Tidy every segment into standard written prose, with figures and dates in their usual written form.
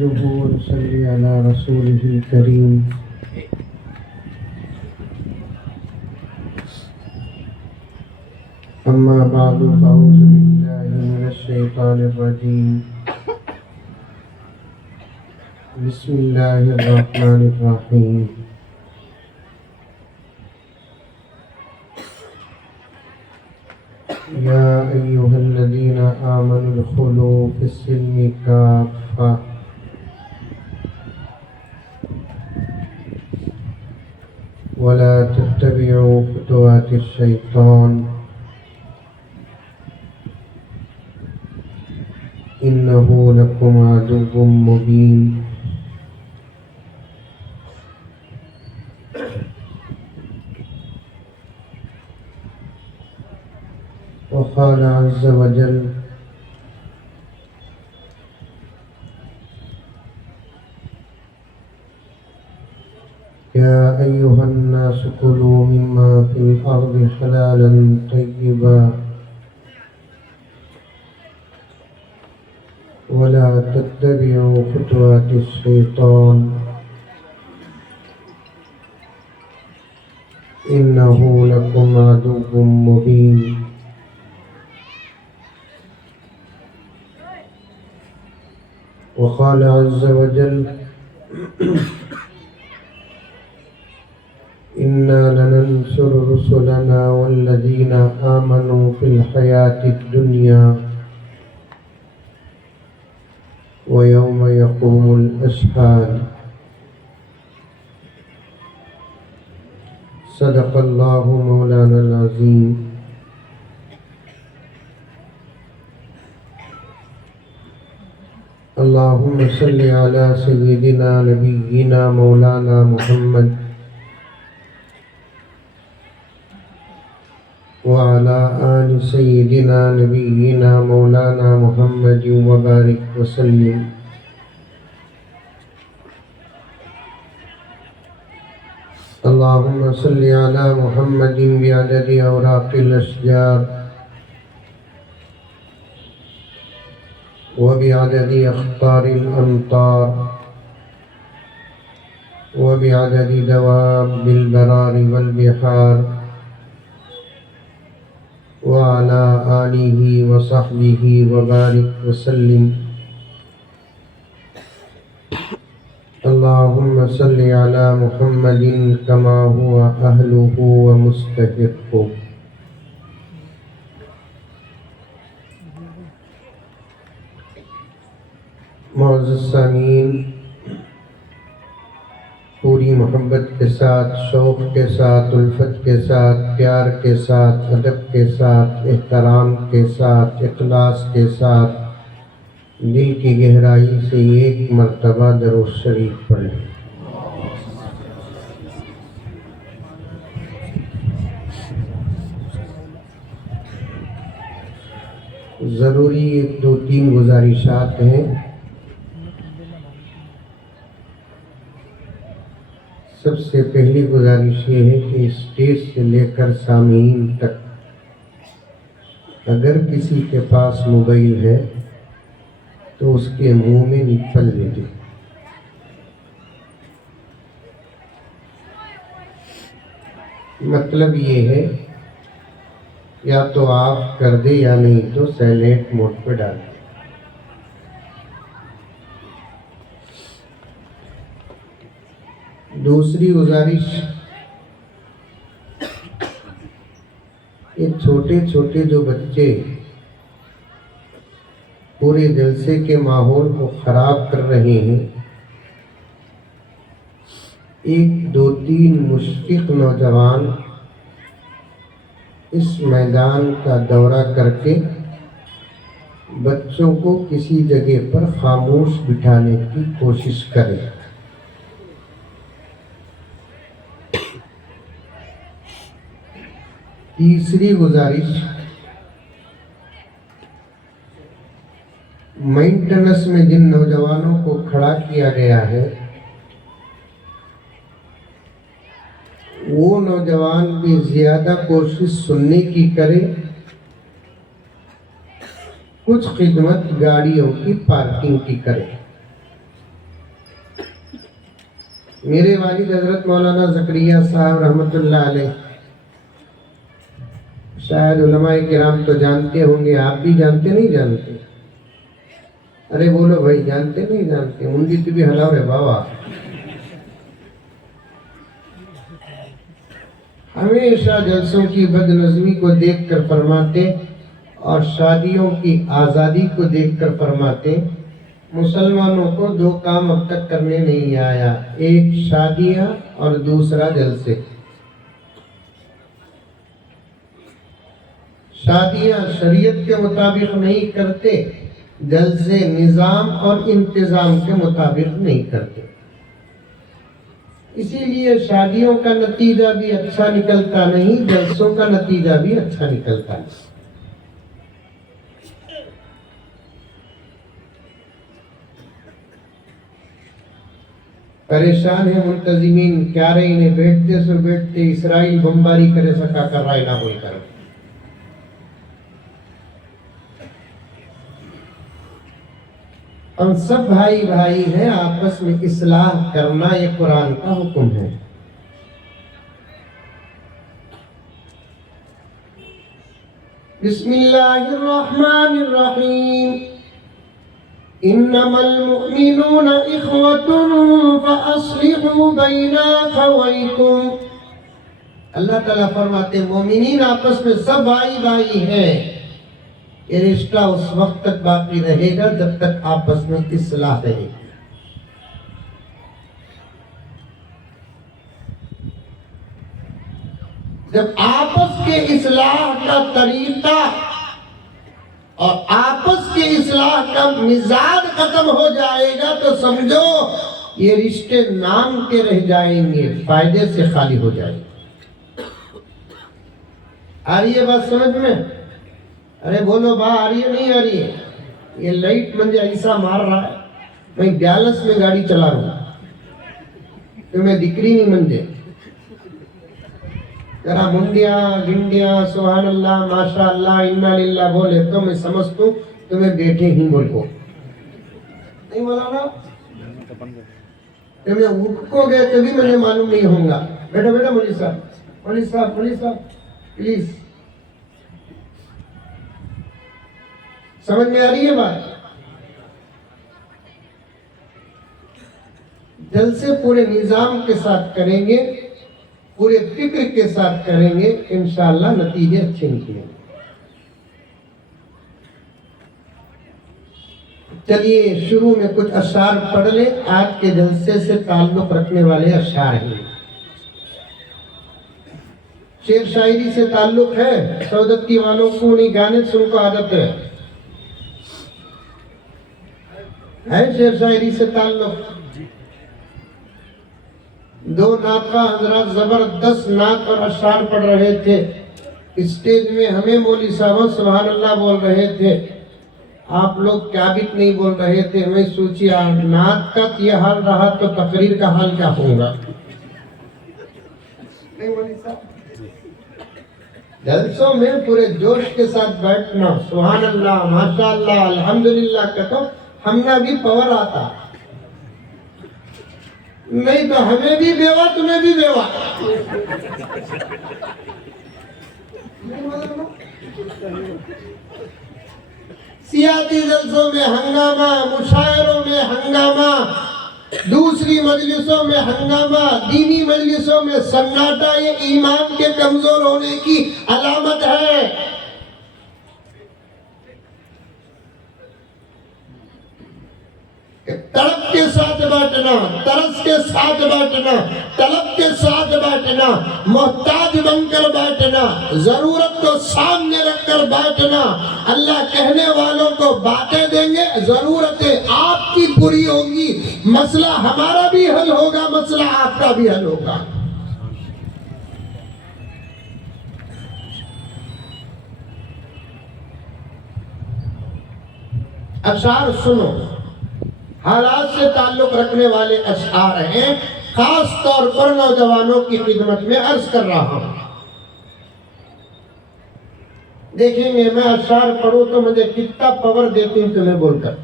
نحمده ونصلي على رسوله الكريم أما بعد فأعوذ بالله من الشيطان الرجيم بسم الله الرحمن الرحيم يا أيها الذين آمنوا ادخلوا في السلم كافة ولا تتبعوا خطوات الشيطان إنه لكم عدو مبين وقال عز وجل يا أيها الناس كلوا مما في الأرض حلالا طيبا ولا تتبعوا خطوات الشيطان إنه لكم عدو مبين وقال عز وجل إنا لننصر رسلنا والذين آمنوا في الحياة الدنيا ويوم يقوم الأشهاد صدق الله مولانا العظيم اللهم صل على سيدنا نبينا مولانا محمد وعلى آل سيدنا نبينا مولانا محمد وبارك وسلم اللهم صل على محمد بعدد أوراق الأشجار وبعدد أخطار الأمطار وبعدد دواب البرار والبحار وعلى آله وصحبه وبارك وسلم اللهم صل على محمد كما هو أهله ومستحقه معزز سامعین، پوری محبت کے ساتھ، شوق کے ساتھ، الفت کے ساتھ، پیار کے ساتھ، ادب کے ساتھ، احترام کے ساتھ، اخلاص کے ساتھ دل کی گہرائی سے ایک مرتبہ درود شریف پڑھیں۔ ضروری 1-2-3 گزارشات ہیں۔ سب سے پہلی گزارش یہ ہے کہ اسٹیج سے لے کر سامعین تک اگر کسی کے پاس موبائل ہے تو اس کے منہ میں نپل دے دیں۔ مطلب یہ ہے یا تو آف کر دے یا نہیں تو سائلنٹ موڈ پہ ڈال دے۔ دوسری گزارش، یہ چھوٹے چھوٹے جو بچے پورے جلسے کے ماحول کو خراب کر رہے ہیں، 1-2-3 مشفق نوجوان اس میدان کا دورہ کر کے بچوں کو کسی جگہ پر خاموش بٹھانے کی کوشش کریں۔ تیسری گزارش، مینٹننس میں جن نوجوانوں کو کھڑا کیا گیا ہے وہ نوجوان بھی زیادہ کوشش سننے کی کرے، کچھ خدمت گاڑیوں کی پارکنگ کی کرے۔ میرے والد حضرت مولانا زکریا صاحب رحمۃ اللہ علیہ، شاید علماء کرام تو جانتے ہوں گے، آپ بھی جانتے نہیں جانتے؟ ارے بولو بھائی، جانتے نہیں جانتے؟ ان کی تو بھی ہلاو رہے بابا۔ ہمیشہ جلسوں کی بد نظمی کو دیکھ کر فرماتے اور شادیوں کی آزادی کو دیکھ کر فرماتے، مسلمانوں کو دو کام اب تک کرنے نہیں آیا، ایک شادیاں اور دوسرا جلسے۔ شادیاں شریعت کے مطابق نہیں کرتے، جلسے نظام اور انتظام کے مطابق نہیں کرتے، اسی لیے شادیوں کا نتیجہ بھی اچھا نکلتا نہیں، جلسوں کا نتیجہ بھی اچھا نکلتا نہیں۔ پریشان ہے منتظمین، کیا رہے انہیں بیٹھتے سو بیٹھتے اسرائیل بمباری کرے سکا کر رائے نہ بول کر۔ ہم سب بھائی بھائی ہیں، آپس میں اصلاح کرنا یہ قرآن کا حکم ہے۔ بسم اللہ الرحمن الرحیم، انما المؤمنون اخوة فاصلحوا بین اخویکم۔ اللہ تعالیٰ فرماتے ہیں مومنین آپس میں سب بھائی بھائی ہیں، یہ رشتہ اس وقت تک باقی رہے گا جب تک آپس میں اصلاح رہے گی۔ جب آپس کے اصلاح کا طریقہ اور آپس کے اصلاح کا مزاج ختم ہو جائے گا تو سمجھو یہ رشتے نام کے رہ جائیں گے، فائدے سے خالی ہو جائیں گے۔ آ رہی ہے بات سمجھ میں؟ ارے بولو با، آ رہی ہے نہیں آ رہی ہے؟ یہ لائٹ مجھے ایسا مار رہا ہے، میں 42 میں گاڑی چلا رہا ہوں، تمہیں دکری نہیں منجے ذرا منڈیا گنڈیا سبحان اللہ ماشاء اللہ انا للہ بولے تو میں سمجھتا ہوں تمہیں بیٹھے ہی ملکو نہیں مولانا، تمہیں اٹھو گے تبھی مجھے معلوم نہیں ہوگا۔ بیٹھا بیٹھا مولوی صاحب مولوی صاحب مولوی صاحب پلیز، سمجھ میں آ رہی ہے بات؟ جلسے پورے نظام کے ساتھ کریں گے، پورے فکر کے ساتھ کریں گے، انشاءاللہ نتیجے اچھے نکلیں گے۔ چلیے شروع میں کچھ اشعار پڑھ لیں، آج کے جلسے سے تعلق رکھنے والے اشعار ہیں۔ شعر شاعری سے تعلق ہے، سعودتی والوں کو نہیں گانے سن کو عادت ہے شعر شاعری سے تعلق؟ دو نعتخواں حضرات زبردست نعت اور اشعار پڑھ رہے تھے، اسٹیج میں ہمیں مولوی صاحب سبحان اللہ بول رہے تھے، آپ لوگ کیا بھی نہیں بول رہے تھے۔ میں سوچی نعت کا یہ حال رہا تو تقریر کا حال کیا ہوگا؟ جلسوں میں پورے جوش کے ساتھ بیٹھنا، سبحان اللہ ماشاء اللہ الحمدللہ کہتا، ہمنا بھی پاور آتا، نہیں تو ہمیں بھی بیوہ تمہیں بھی بیوہ۔ سیاسی جلسوں میں ہنگامہ، مشاعروں میں ہنگامہ، دوسری مجلسوں میں ہنگامہ، دینی مجلسوں میں سناٹا، یہ ایمان کے کمزور ہونے کی علامت ہے۔ تڑپ کے ساتھ بیٹھنا، ترس کے ساتھ بیٹھنا، طلب کے ساتھ بیٹھنا، محتاج بن کر بیٹھنا، ضرورت کو سامنے رکھ کر بیٹھنا۔ اللہ کہنے والوں کو باتیں دیں گے، ضرورتیں آپ کی پوری ہوگی، مسئلہ ہمارا بھی حل ہوگا، مسئلہ آپ کا بھی حل ہوگا۔ اشعار سنو، حالات سے تعلق رکھنے والے اشعار ہیں، خاص طور پر نوجوانوں کی خدمت میں عرض کر رہا ہوں۔ دیکھیں گے میں اشعار پڑھوں تو مجھے کتنا پاور دیتی ہوں تمہیں بول کر۔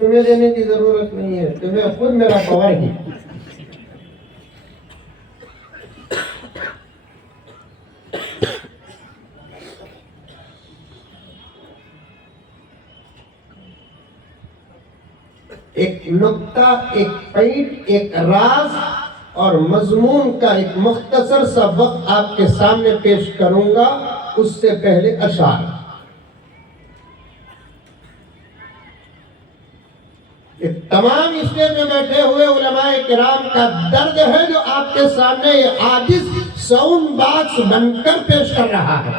تمہیں دینے کی ضرورت نہیں ہے، تمہیں خود میرا پاور ہی۔ ایک نقطہ، ایک پوائنٹ، ایک راز اور مضمون کا ایک مختصر سا وقت آپ کے سامنے پیش کروں گا، اس سے پہلے اشعار۔ تمام اسٹیج میں بیٹھے ہوئے علماء کرام کا درد ہے جو آپ کے سامنے یہ عاجز ساؤنڈ باکس بن کر پیش کر رہا ہے۔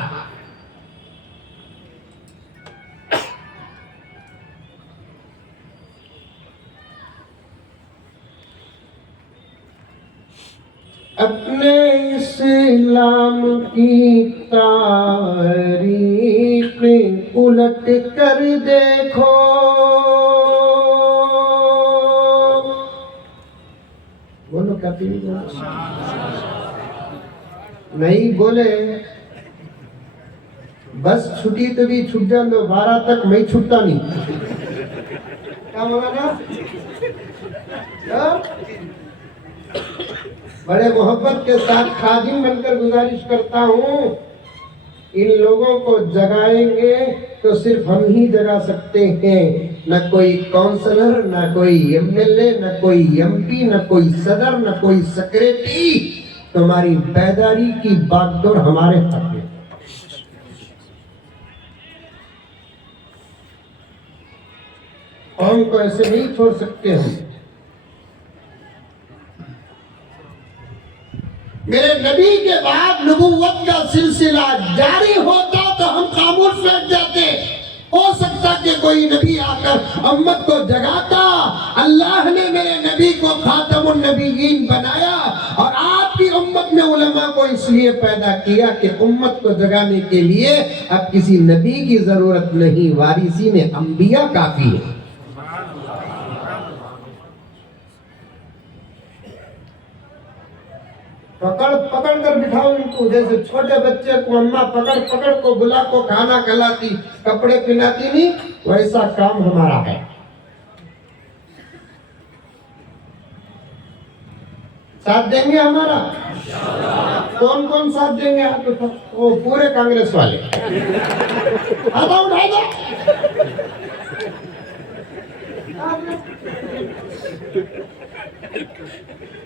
اپنے اسلام کی تاریخ الٹ کر دیکھو، بولو کبھی نہیں بولے بس چھٹی تو بھی چھٹ جان دو، 12 تک میں چھٹتا نہیں۔ کیا مولانا؟ بڑے محبت کے ساتھ خادم بن کر گزارش کرتا ہوں، ان لوگوں کو جگائیں گے تو صرف ہم ہی جگا سکتے ہیں، نہ کوئی کونسلر، نہ کوئی ایم ایل اے، نہ کوئی ایم پی، نہ کوئی صدر، نہ کوئی سیکریٹری۔ تمہاری بیداری کی باغ ڈور ہمارے حق میں۔ قوم کو ایسے نہیں چھوڑ سکتے ہم۔ میرے نبی کے بعد نبوت کا سلسلہ جاری ہوتا تو ہم خاموش بیٹھ جاتے۔ ہو سکتا کہ کوئی نبی آ کر امت کو جگاتا۔ اللہ نے میرے نبی کو خاتم النبیین بنایا، اور آپ کی امت میں علماء کو اس لیے پیدا کیا کہ امت کو جگانے کے لیے اب کسی نبی کی ضرورت نہیں، وارثین انبیاء کافی ہے۔ پکڑ پکڑ کر بٹھاؤ ان کو، جیسے چھوٹے بچے کو اماں پکڑ پکڑ کو بلا کو کھانا کھلاتی، کپڑے پہناتی نہیں، ویسا کام ہمارا ہے۔ ساتھ دیں گے ہمارا؟ کون کون ساتھ دیں گے آپ؟ وہ پورے کانگریس والے آتا اٹھا دو۔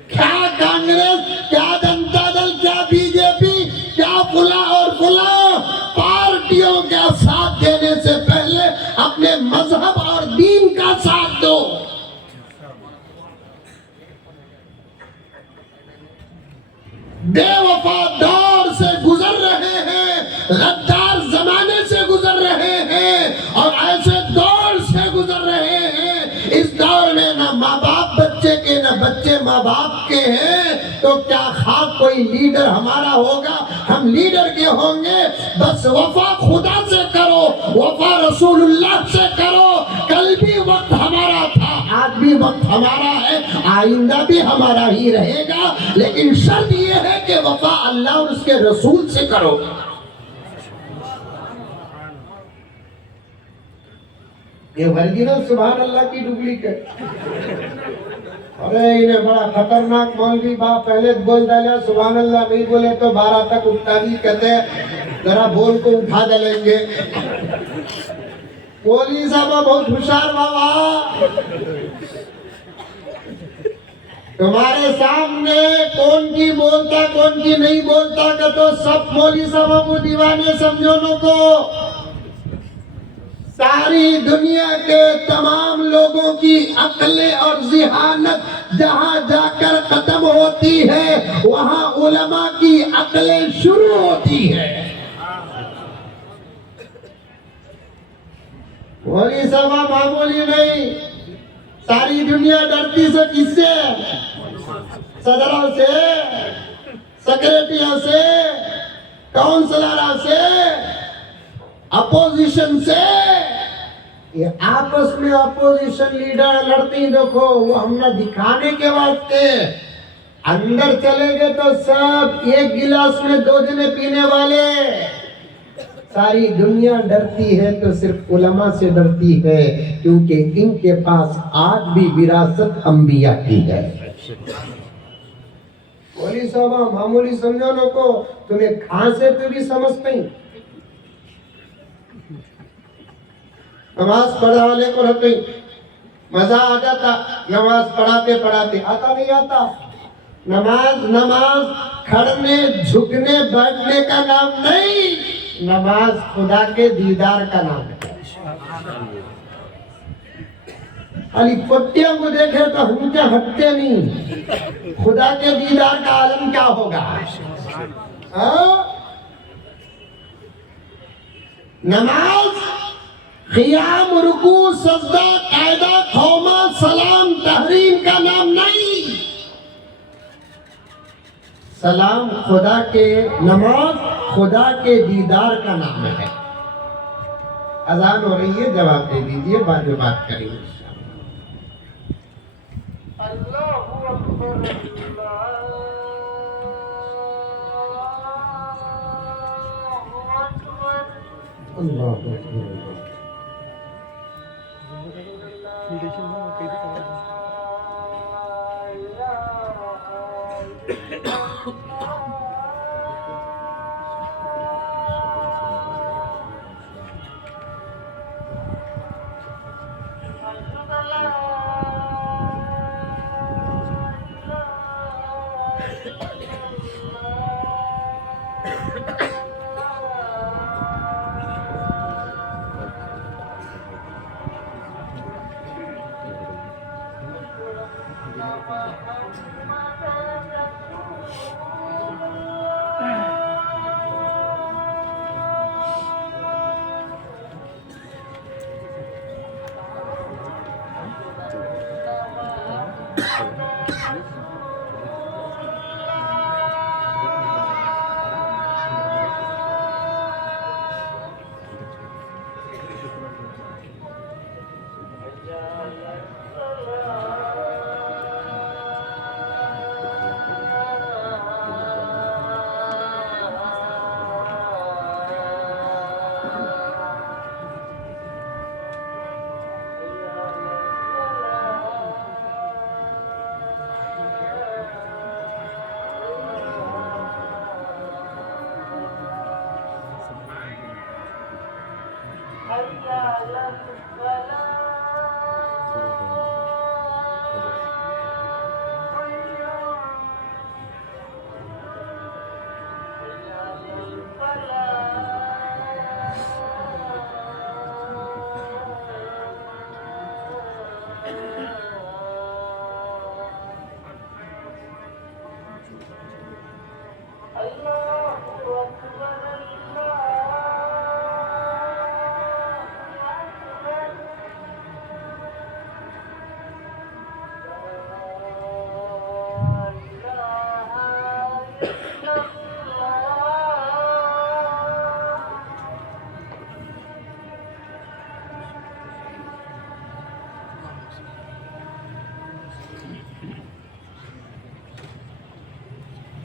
کیا کانگریس، کیا جنتا دل، کیا بی جے پی، کیا فلاں اور فلاں پارٹیوں کا ساتھ دینے سے پہلے اپنے مذہب اور دین کا ساتھ دو۔ بے وفا دور سے گزر رہے ہیں، غدار زمانے سے گزر رہے ہیں، اور ایسے دور سے گزر رہے ہیں، اس دور میں نہ ماں باپ بچے کے، نہ بچے ماں باپ کے ہیں، تو کیا خاک کوئی لیڈر ہمارا ہوگا؟ ہم لیڈر کے ہوں گے؟ بس وفا خدا سے کرو، وفا رسول اللہ سے کرو۔ کل بھی وقت ہمارا تھا، آج بھی وقت ہمارا ہے، آئندہ بھی ہمارا ہی رہے گا، لیکن شرط یہ ہے کہ وفا اللہ اور اس کے رسول سے کرو۔ یہ ورجنل سبحان اللہ کی ڈپلیکیٹ۔ ارے انہیں بڑا خطرناک مولوی باپ پہلے بول ڈالا سبحان اللہ، نہیں بولے تو 12 تک اٹھتا نہیں، کہتے ہیں ذرا بول کو اٹھا ڈالیں گے۔ مولوی صاحب بہت ہوشیار بابا، تمہارے سامنے کون کی بولتا کون کی نہیں بولتا کہ تو سب مولوی صاحب کو دیوانے سمجھونوں کو۔ ساری دنیا کے تمام لوگوں کی عقل اور ذہانت جہاں جا کر ختم ہوتی ہے، وہاں علماء کی عقلیں شروع ہوتی ہے۔ مولوی صاحب معمولی نہیں، ساری دنیا ڈرتی سے کس سے؟ صدروں سے، سیکریٹریوں سے، کونسلروں سے، اپوزیشن سے۔ یہ آپس میں اپوزیشن لیڈر لڑتی دیکھو، وہ ہم نے دکھانے کے واسطے۔ اندر چلے گے تو سب ایک گلاس میں 2 جنے پینے والے، ساری دنیا ڈرتی ہے تو صرف علماء سے ڈرتی ہے، کیونکہ ان کے پاس آج بھی وراثت انبیاء کی ہے۔ مولوی صاحب معمولی سمجھانوں کو تمہیں کھانسے پہ بھی سمجھ نہیں، نماز پڑھا والے کو رہتے مزہ آ جاتا، نماز پڑھاتے پڑھاتے آتا نہیں آتا۔ نماز کھڑنے جھکنے بیٹھنے کا نام نہیں، نماز خدا کے دیدار کا نام ہے۔ علی پٹیوں کو دیکھے تو ہم کیا ہٹتے نہیں، خدا کے دیدار کا عالم کیا ہوگا؟ نماز قیام، رکوع، سجدہ، قاعدہ، قومہ، سلام، تحریم کا نام نہیں، سلام خدا کے، نماز خدا کے دیدار کا نام ہے۔ اذان ہو رہی ہے، جواب دے دیجئے، بعد میں بات کریں گے۔ اللہ اکبر اللہ اکبر۔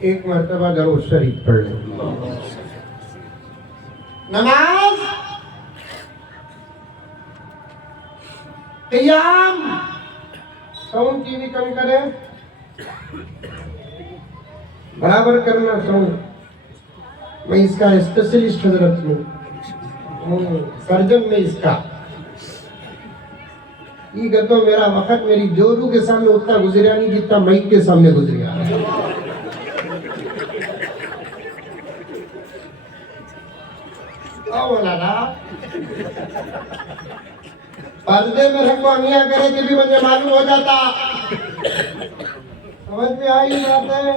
ایک مرتبہ درود شریف پڑھ لیں۔ نماز، قیام، ساؤنڈ ٹی وی کم کریں، برابر کرنا ساؤنڈ۔ میں اس کا اسپیشلسٹ حضرت ہوں، سرجن میں اس کا، یہ کہتا میرا وقت میری جورو کے سامنے اتنا گزریا نہیں جتنا مائک کے سامنے گزریا۔ پردے میں رکھو انگیاں کرے کہ بھی مجھے معلوم ہو جاتا۔ سمجھ میں آئی بات ہے؟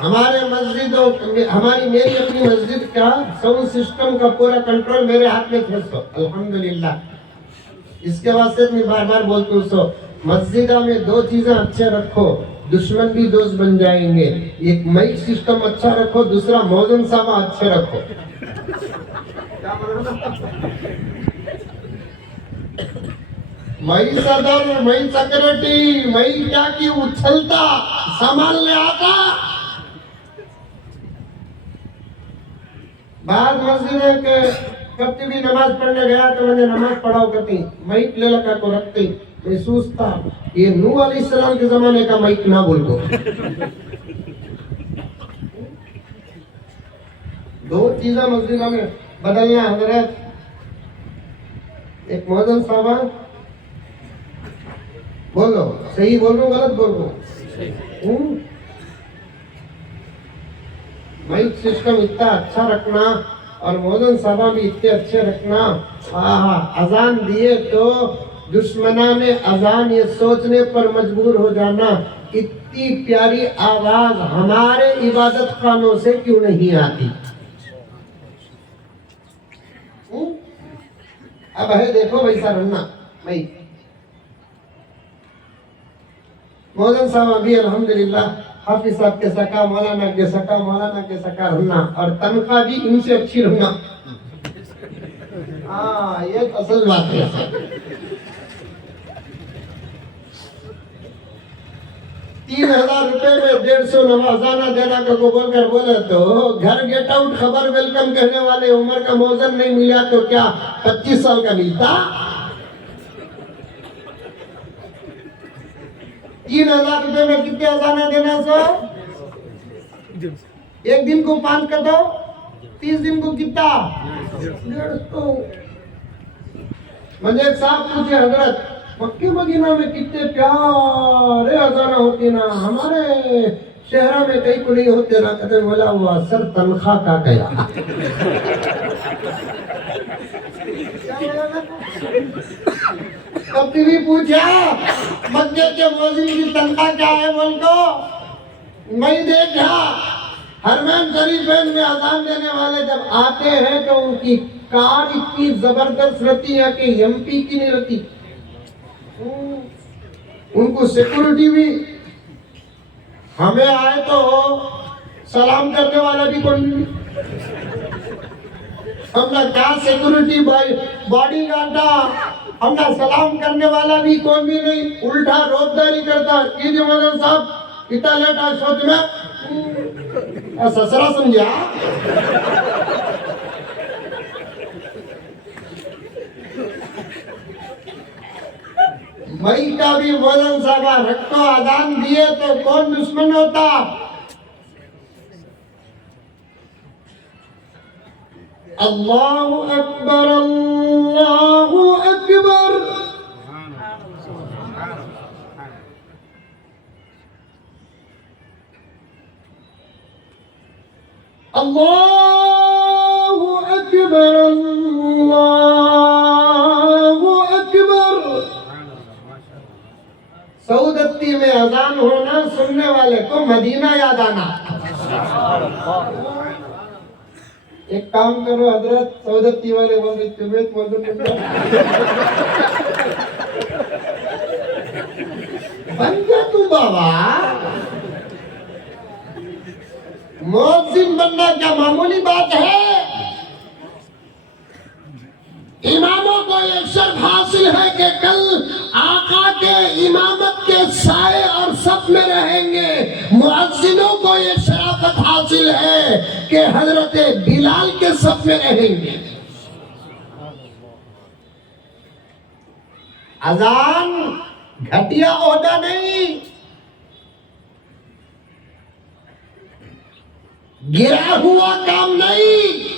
ہمارے مسجدوں، ہماری میری اپنی مسجد کا ساؤنڈ سسٹم کا پورا کنٹرول میرے ہاتھ میں تھے سو، الحمدللہ۔ اس کے واسطے میں بار بار بولتا ہوں سو، مسجدہ میں دو چیزیں اچھے رکھو، دشمن بھی دوست بن جائیں گے۔ ایک مائک سسٹم اچھا رکھو، دوسرا موزن صاحب اچھے رکھو۔ مئی صدر، مئی سیکرٹری، مئی کیا کی اچھلتا سامان لے آتا، مسجد ہے کہ کبھی بھی نماز پڑھنے گیا تو میں نے نماز پڑھاؤ کرتی مائک لے لگا کو رکھتی محسوس تھا یہ نوح علیہ السلام کے زمانے کا مائک نہ بول کو دو چیزیں مسجدوں میں بدلنا حضرت ایک مؤذن صاحب بولو صحیح بول رہا ہوں غلط بول رہا ہوں مائک سسٹم اتنا اچھا رکھنا اور مؤذن صاحب بھی اتنے اچھے رکھنا اذان دیے تو دشمنان اذان یہ سوچنے پر مجبور ہو جانا اتنی پیاری آواز ہمارے عبادت خانوں سے کیوں نہیں آتی اب ہے دیکھو ویسا رہنا میں مؤذن صاحب ابھی الحمدللہ حافظ صاحب کے سکا مولانا کے سکا رہنا اور تنخواہ بھی ان سے اچھی رہنا یہ اصل بات ہے 3000 روپے میں 150 نوازانہ دینا کو بول کر بولے تو گھر گیٹ آؤٹ خبر ویلکم کہنے والے عمر کا مؤذن نہیں ملا تو کیا 25 سال کا ملتا 3000 روپے میں کتنے ازانہ دینا سو ایک دن کو 5 کر دو 30 دن کو کتنا 150 مجھے ایک صاحب پوچھے حضرت مکہ مدینہ میں کتنے پیارے ازانہ ہوتے نا ہمارے شہرہ میں کہیں کو نہیں ہوتے نا کہتے مولا وہ اثر تنخواہ کا گیا کبھی بھی پوچھا مکہ کے مؤذن کی تنخواہ کیا ہے بول کو میں دیکھا حرمین شریفین میں اذان دینے والے جب آتے ہیں تو ان کی کار اتنی زبردست رہتی ہے کہ ایم پی کی نہیں رہتی ان کو سیکورٹی بھی ہمیں آئے تو سلام کرنے والا بھی کون نہیں ہم نے کیا سیکورٹی باڈی گارڈا ہم نے سلام کرنے والا بھی کون بھی نہیں الٹا روبداری کرتا یہ جو مدن صاحب اتنا لیٹ آج سوچ میں سسرا سمجھا مئی کا بھی مولن صاحبہ رکھو اذان دیے تو کون دشمن ہوتا اللہ اکبر اللہ اکبر اللہ اکبر اللہ اکبر سعودتی میں اذان ہونا سننے والے کو مدینہ یاد آنا ایک کام کرو حضرت سعودتی والے بول رہے طبیعت موجود بن گیا تو بابا مؤذن بننا کیا معمولی بات ہے اماموں کو یہ شرف حاصل ہے کہ کل آقا کے امامت کے سائے اور صف میں رہیں گے مؤذنوں کو یہ شرافت حاصل ہے کہ حضرت بلال کے صف میں رہیں گے اذان گھٹیا عہدہ نہیں گرا ہوا کام نہیں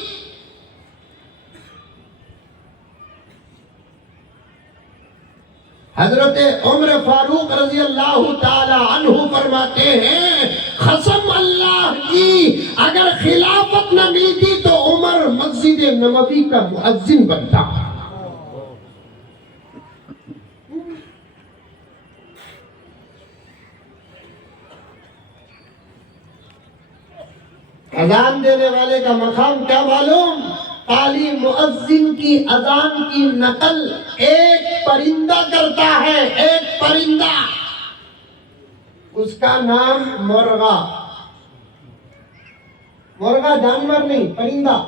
حضرت عمر فاروق رضی اللہ تعالی عنہ فرماتے ہیں قسم اللہ کی اگر خلافت نہ ملتی تو عمر مسجد نبوی کا مؤذن بنتا اذان دینے والے کا مقام کیا معلوم تعلیم مؤذن کی اذان کی نقل ایک پرندہ کرتا ہے ایک پرندہ اس کا نام مرغا مرغا جانور نہیں پرندہ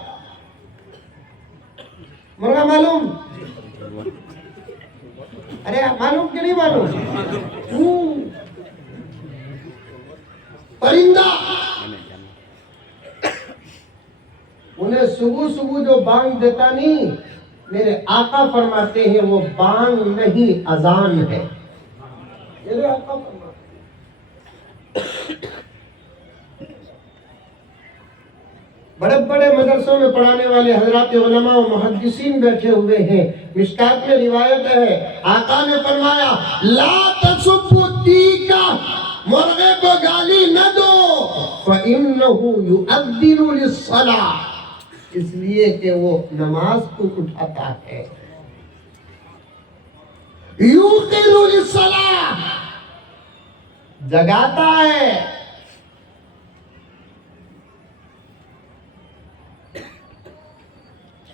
مرغا معلوم ارے معلوم کہ نہیں معلوم پرندہ انہیں صبح صبح جو بانگ دیتا نہیں، میرے آقا فرماتے ہیں وہ بانگ نہیں اذان ہے. میرے آقا فرماتے بڑے بڑے مدرسوں میں پڑھانے والے حضرات علماء و محدثین بیٹھے ہوئے ہیں. مشکات میں روایت ہے آقا نے فرمایا لا تسبوا الدیک، مرغے کو گالی نہ دو، فَإِنَّهُ يُؤَذِّنُ لِلصَّلَاةِ، اس لیے کہ وہ نماز کو اٹھاتا ہے. يُوقِظُ لِلصَّلَاةِ، جگاتا ہے.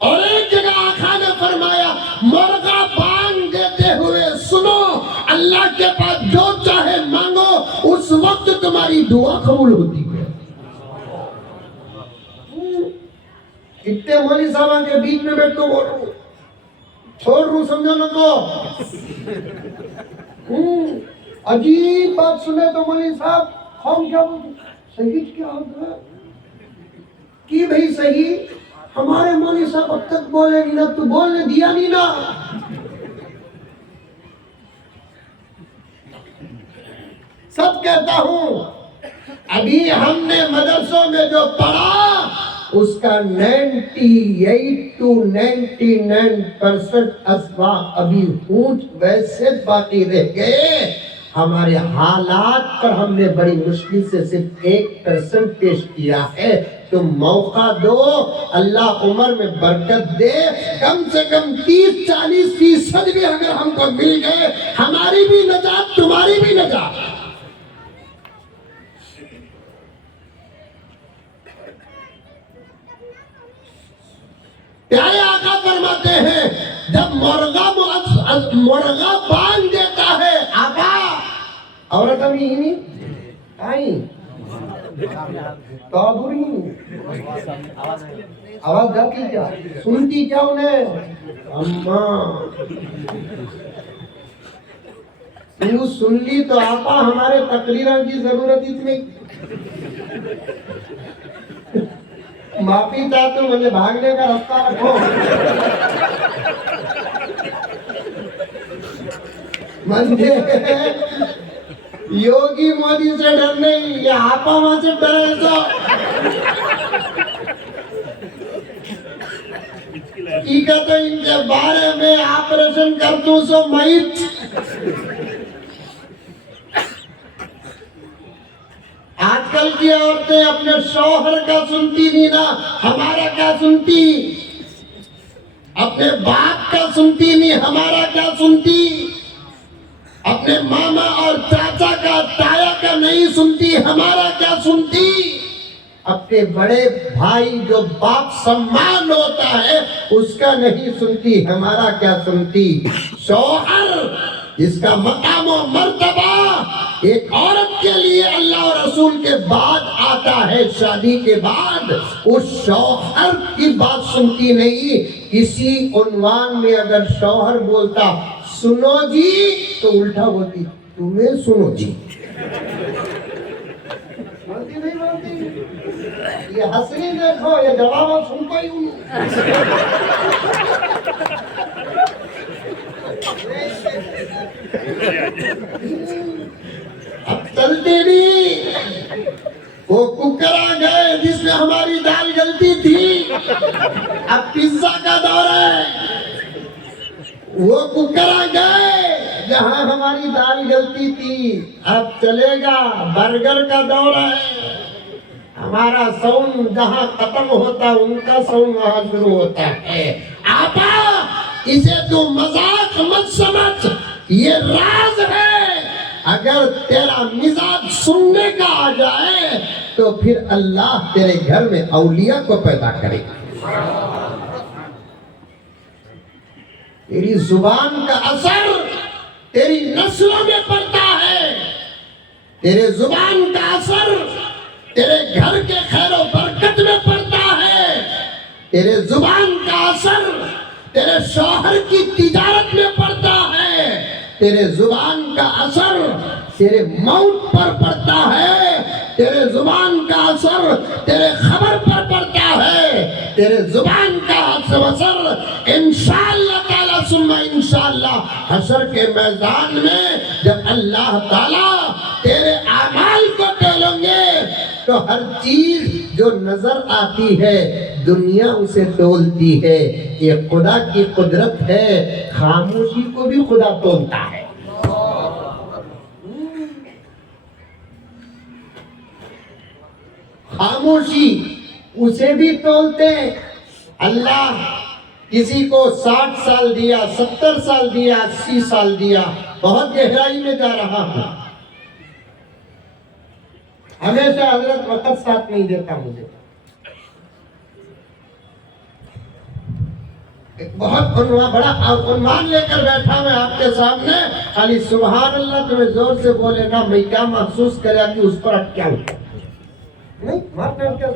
اور ایک جگہ آقا نے فرمایا مرغا بانگ دیتے ہوئے سنو، اللہ کے پاس جو چاہے مانگو، اس وقت تمہاری دعا قبول ہوتی ہے. کتنے مولوی صاحب کے بیچ میں بیٹھ تو بول رہا ہوں، چھوڑ رہا ہوں، سمجھو نا تو عجیب بات سنے تو مولوی صاحب قوم کیا بولتے صحیح کیا ہوتا ہے کی بھئی صحیح. ہمارے مولوی صاحب اب تک بولے نہیں نا، تو بولنے دیا نہیں نا. سب کہتا ہوں ابھی ہم نے مدرسوں میں جو پڑھا اس کا 98 to 99% اسباق ابھی ہونٹ ویسے باقی رہ گئے. ہمارے حالات پر ہم نے بڑی مشکل سے صرف 1% پیش کیا ہے. تم موقع دو، اللہ عمر میں برکت دے، کم سے کم 30-40% بھی اگر ہم کو مل گئے، ہماری بھی نجات تمہاری بھی نجات. پیارے آقا فرماتے ہیں جب مرغا بانگ دیتا ہے آقا، عورت ابھی ہی نہیں آئی تو دوری آواز جاتی کیا سنتی کیا انہیں اماں یوں سن لی تو آقا ہمارے تقریروں کی ضرورت اتنی. معافی چاہتے ہوں، مجھے بھاگنے کا راستہ رکھو. مجھے یوگی مودی سے ڈر نہیں، یہ آپا ماں سے ڈرے سو. حقیقت ان کے بارے میں آپریشن کر دوں سو میت. آج کل کی عورتیں اپنے شوہر کا سنتی نہیں نا، ہمارا کیا سنتی، اپنے باپ کا سنتی نہیں، ہمارا کیا سنتی، اپنے ماما اور چاچا کا تایا کا نہیں سنتی، ہمارا کیا سنتی، اپنے بڑے بھائی جو باپ سمان ہوتا ہے اس کا نہیں سنتی، ہمارا کیا سنتی. شوہر جس کا مقام و مرتبہ ایک عورت کے لیے اللہ اور رسول کے بعد آتا ہے، شادی کے بعد، اس شوہر کی بات سنتی نہیں. کسی عنوان میں اگر شوہر بولتا سنو جی تو الٹا بولتی تمہیں سنو جی. بولتی نہیں بولتی، یہ حسنی دیکھو، یہ جواب سنتا ہی ہوں. اب چلتے نہیں، وہ کوکر آ گئے جس میں ہماری دال گلتی تھی، اب پیزا کا دور ہے. وہ کوکر آ گئے جہاں ہماری دال گلتی تھی، اب چلے گا برگر کا دور ہے. ہمارا ساؤنڈ جہاں ختم ہوتا ان کا ساؤنڈ وہاں شروع ہوتا ہے. آپا اسے تو مذاق مت سمجھ، یہ راز ہے. اگر تیرا مزاج سننے کا آ جائے تو پھر اللہ تیرے گھر میں اولیاء کو پیدا کرے گا. تیری زبان کا اثر تیری نسلوں میں پڑتا ہے. تیرے زبان کا اثر تیرے گھر کے خیر و برکت میں پڑتا ہے. تیرے زبان کا اثر تیرے شوہر کی تجارت میں پڑتا ہے. تیرے زبان کا اثر تیرے موت پر پڑتا ہے. تیرے زبان کا اثر تیرے خبر پر پڑتا ہے. تیرے ثم انشاءاللہ حشر کے میدان میں جب اللہ تعالیٰ تیرے اعمال کو تولیں گے تو ہر چیز جو نظر آتی ہے دنیا اسے تولتی ہے. یہ خدا کی قدرت ہے. خاموشی کو بھی خدا تولتا ہے. خاموشی اسے بھی تولتے. اللہ کسی کو 60 سال دیا، 70 سال دیا، 80 سال دیا. بہت گہرائی میں جا رہا ہوں. ہمیشہ حضرت وقت ساتھ نہیں دیتا مجھے. ایک بہت بڑا عنوان لے کر بیٹھا میں آپ کے سامنے. خالی سبحان اللہ تمہیں زور سے بولے گا میں کیا محسوس کریا کہ اس پر اٹکیا ہوں. نہیں مارنا کیا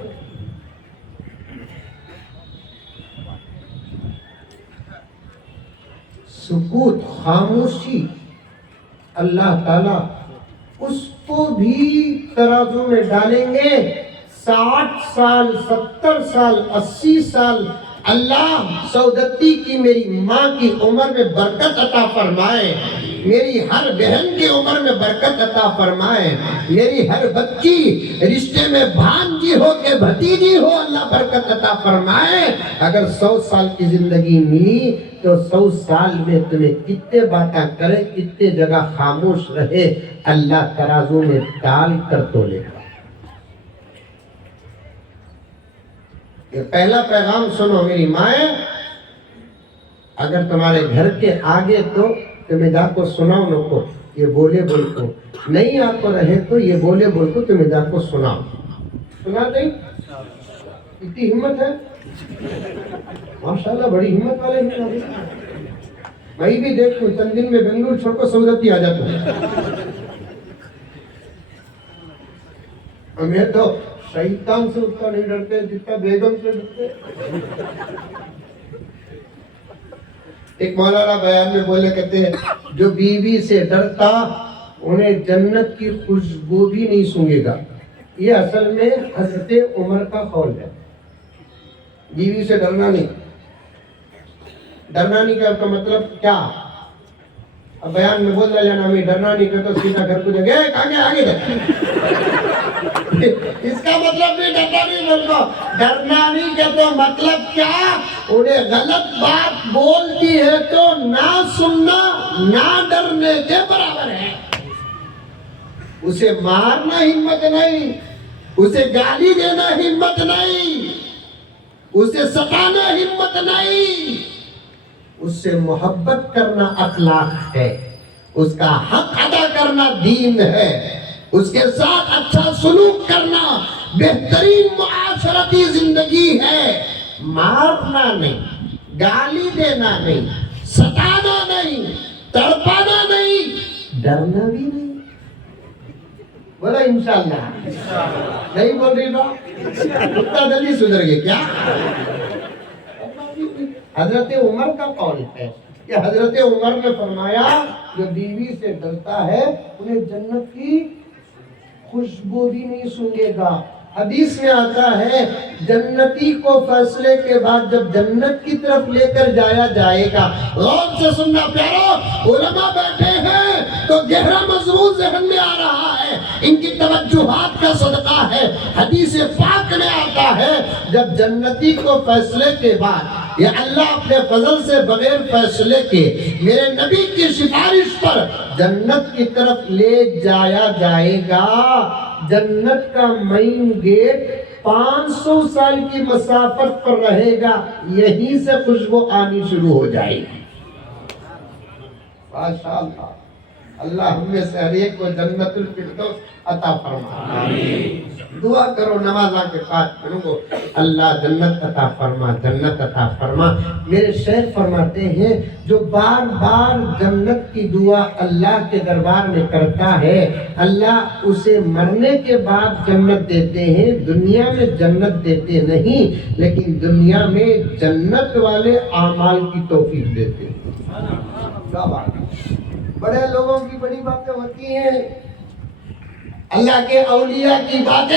سکوت، خاموشی. اللہ تعالیٰ اس کو بھی ترازو میں ڈالیں گے. 60 سال، 70 سال، 80 سال. اللہ سعودتی کی میری ماں کی عمر میں برکت عطا فرمائے. میری ہر بہن کی عمر میں برکت عطا فرمائے. میری ہر بچی رشتے میں بھانجی ہو کے بھتیجی ہو اللہ برکت عطا فرمائے. اگر 100 سال کی زندگی ملی تو 100 سال میں تمہیں کتنے باتیں کرے، کتنے جگہ خاموش رہے، اللہ ترازو میں ڈال کر تولے گا. یہ پہلا پیغام سنو میری مائیں. اگر تمہارے گھر کے آگے تو تمہیں جا کو سناؤ نہ کو یہ بولے بول کو، نہیں آپ کو رہے تو یہ بولے بول کو تمہیں جا کو سناؤ. سنا نہیں؟ اتنی ہمت ہے ماشاءاللہ، بڑی ہمت والے ہیں. میں بھی دیکھوں چند دن میں بنگلور چھوڑ کو سعودتی آ جاتا ہوں. ہمیں تو شیطان سے اتنا نہیں ڈرتے جتنا بیگم سے ڈرتے. ایک مولانا بیان میں بولے کہتے ہیں جو بیوی سے ڈرتا انہیں جنت کی خوشبو بھی نہیں سونگے گا. یہ اصل میں حضرت عمر کا قول ہے. بیوی سے ڈرنا نہیں. ڈرنا نہیں کا مطلب کیا؟ اب بیان میں بول رہا لینا میں ڈرنا نہیں کا تو سیدھا گھر کو جگہ آگے آگے اس کا مطلب بھی ڈرنا نہیں بولتا. ڈرنا نہیں کا تو مطلب کیا؟ انہیں غلط بات بولتی ہے تو نہ سننا نہ ڈرنے کے برابر ہے. اسے مارنا ہمت نہیں، اسے گالی دینا ہمت نہیں، اسے ستانا ہمت نہیں. اس سے محبت کرنا اخلاق ہے. اس کا حق ادا کرنا دین ہے. اس کے ساتھ اچھا سلوک کرنا بہترین معاشرتی زندگی ہے. مارنا نہیں، گالی دینا نہیں، ستانا نہیں، تڑپانا نہیں، ڈرنا بھی نہیں. بولا انشاءاللہ. نہیں بول رہی نا اتنا جلدی سدھر گئے کیا؟ حضرت عمر کا قول ہے کہ حضرت عمر نے فرمایا جو بیوی سے ڈرتا ہے انہیں جنت کی خوشبو بھی نہیں سونگے گا. حدیث میں آتا ہے جنتی کو فیصلے کے بعد جب جنت کی طرف لے کر جایا جائے گا. غور سے سننا پیارو، علماء بیٹھے ہیں تو گہرا مضمون ذہن میں آ رہا ہے. ان کی توجہات کا صدقہ ہے. حدیث پاک میں آتا ہے جب جنتی کو فیصلے کے بعد یہ اللہ اپنے فضل سے بغیر فیصلے کے میرے نبی کی سفارش پر جنت کی طرف لے جایا جائے گا. جنت کا مین گیٹ 500 سال کی مسافت پر رہے گا. یہیں سے خوشبو آنی شروع ہو جائے گی. ماشاءاللہ. اللہ ہم میں سے ہر ایک کو جنت الفردوس عطا فرما. دعا کرو نماز کے بعد کرو اللہ جنت عطا فرما، جنت عطا فرما. میرے شیخ فرماتے ہیں جو بار بار جنت کی دعا اللہ کے دربار میں کرتا ہے اللہ اسے مرنے کے بعد جنت دیتے ہیں. دنیا میں جنت دیتے نہیں لیکن دنیا میں جنت والے اعمال کی توفیق دیتے ہیں. بڑے لوگوں کی بڑی باتیں ہوتی ہیں. اللہ کے اولیاء کی باتیں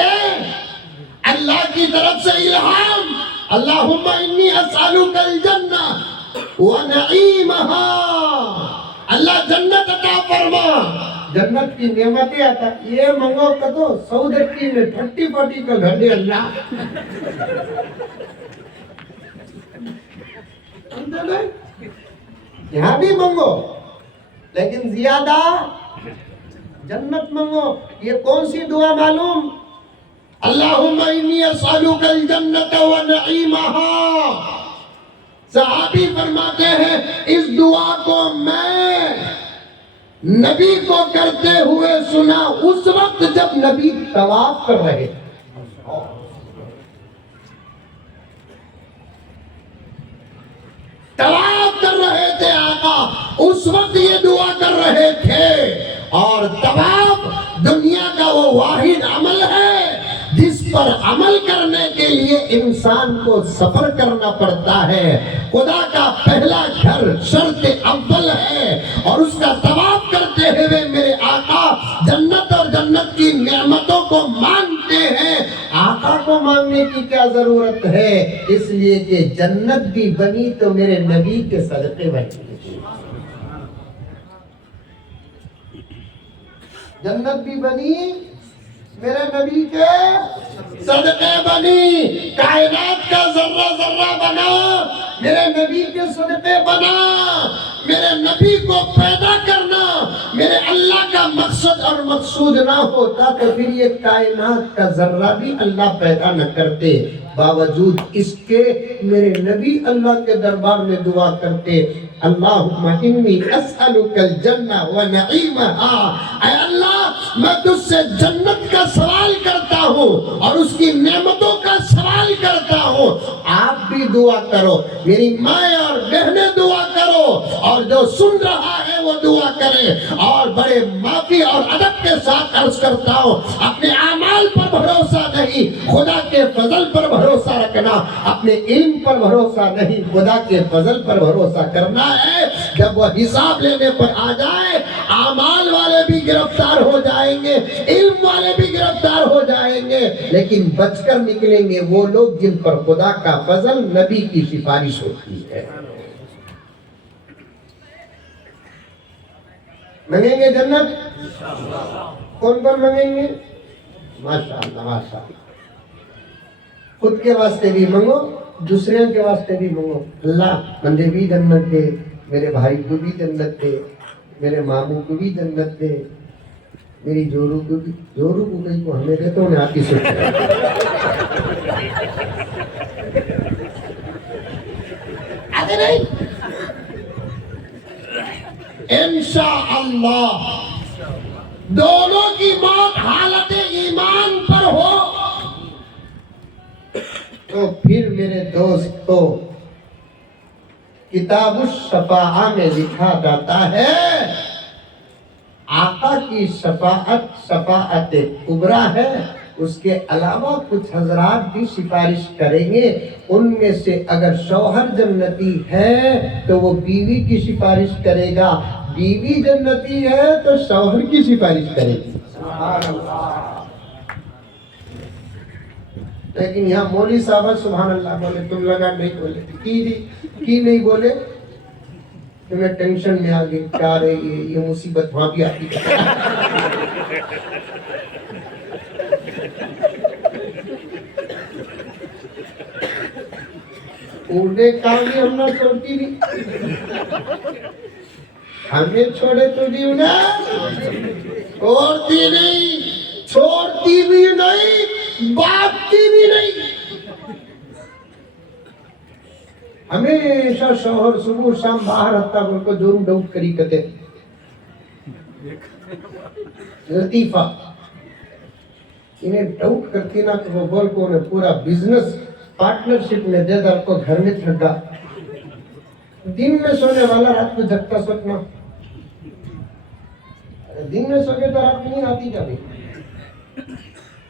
اللہ کی طرف سے الہام. اللہم انی اسألک الجنہ ونعیمہا، اللہ جنت عطا فرما، جنت کی نعمتیں عطا، یہ منگو کدو سعودی میں 30-40 کا گھر دے اللہ، یہاں بھی منگو لیکن زیادہ جنت منگو۔ یہ کون سی دعا معلوم؟ اللہم انی اسألک الجنت ونعیمہا۔ صحابی فرماتے ہیں اس دعا کو میں نبی کو کرتے ہوئے سنا اس وقت جب نبی طواف کر رہے تھے۔ طواف کر رہے تھے آقا، اس وقت یہ دعا کر رہے تھے۔ اور طواف دنیا کا وہ واحد عمل ہے جس پر عمل کرنے کے لیے انسان کو سفر کرنا پڑتا ہے۔ خدا کا پہلا گھر شرط اول ہے اور اس کا طواف کرتے ہوئے میرے آقا جنت اور جنت کی نعمتوں کو مانگتے ہیں۔ آقا کو مانگنے کی کیا ضرورت ہے؟ اس لیے کہ جنت بھی بنی تو میرے نبی کے صدقے بنی، جنت بھی بنی میرے نبی کے صدقے بنی، کائنات کا ذرہ ذرہ بنا میرے نبی کے صدقے بنا۔ میرے نبی کو پیدا کرنا میرے اللہ کا مقصد اور مقصود نہ ہوتا تو پھر یہ کائنات کا ذرہ بھی اللہ پیدا نہ کرتے۔ باوجود اس کے میرے نبی اللہ کے دربار میں دعا کرتے، اللہم انی اسألک الجنہ ونعیمہا، اے اللہ میں تجھ سے جنت کا سوال کرتا ہوں اور اس کی نعمتوں کا سوال کرتا ہوں۔ آپ بھی دعا کرو، میری مائیں اور بہنیں دعا کرو، اور جو سن رہا ہے وہ دعا کرے۔ اور بڑے معافی اور ادب کے ساتھ عرض کرتا ہوں، اپنے اعمال پر بھروسہ نہیں، خدا کے فضل پر بھروسہ رکھنا، اپنے علم پر بھروسہ نہیں، خدا کے فضل پر بھروسہ کرنا ہے۔ جب وہ حساب لینے پر آ جائے اعمال والے بھی گرفتار ہو جائیں گے، علم والے بھی گرفتار ہو جائیں گے، لیکن بچ کر نکلیں گے وہ لوگ جن پر خدا کا فضل نبی کی سفارش ہوتی ہے۔ مانگیں گے جنت؟ کون کون مانگیں گے؟ ماشاءاللہ ماشاءاللہ۔ خود کے واسطے بھی مانگو، دوسرے کے واسطے بھی مانگو، اللہ مجھے بھی جنت دے، میرے بھائی کو بھی جنت دے، میرے ماموں کو بھی جنت دے، میری جورو کو بھی، جورو کو کہیں کو ہمیں دیتا ہوں نے آپ کی سوچ آگے نہیں۔ انشاءاللہ دونوں کی موت حالت ایمان پر ہو تو پھر میرے دوست کو کتاب الشفاعہ میں لکھا جاتا ہے آقا کی شفاعت شفاعت کبریٰ ہے، اس کے علاوہ کچھ حضرات بھی سفارش کریں گے، ان میں سے اگر شوہر جنتی ہے تو وہ بیوی کی سفارش کرے گا، بیوی جنتی ہے تو شوہر کی سفارش کرے گی۔ لیکن یہاں مولوی صاحب سبحان اللہ بولے، تم لگا نہیں بولے، کی نہیں بولے؟ تمہیں ٹینشن میں آگے کیا رہی ہے، یہ مصیبت وہاں بھی آتی ہے۔ اردے کام بھی ہم نہ چھوڑتی بھی، ہمیں چھوڑے تو بھی انہیں چھوڑتی نہیں، چھوڑتی بھی نہیں، باقی بھی نہیں۔ ہمیشہ شوہر صبح شام باہر رہتا بول کو ضرور ڈاؤٹ کری کتے لطیفہ انہیں ڈاؤٹ کرتی نا کہ وہ بول کو انہیں پورا بزنس پارٹنرشپ میں دے در کو گھر میں چھڑا، دن میں سونے والا رات کو جگتا سوچنا، دن میں سوگے تو رات نہیں آتی کیا بھی؟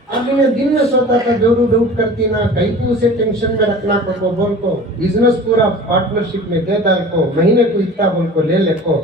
اب انہیں دن میں سوتا تھا ضرور ڈاؤٹ کرتی نا، کہیں تو اسے ٹینشن میں رکھنا کو بول کو بزنس پورا پارٹنرشپ میں دے در کو، مہینے کو اتنا بول کو لے لے کو،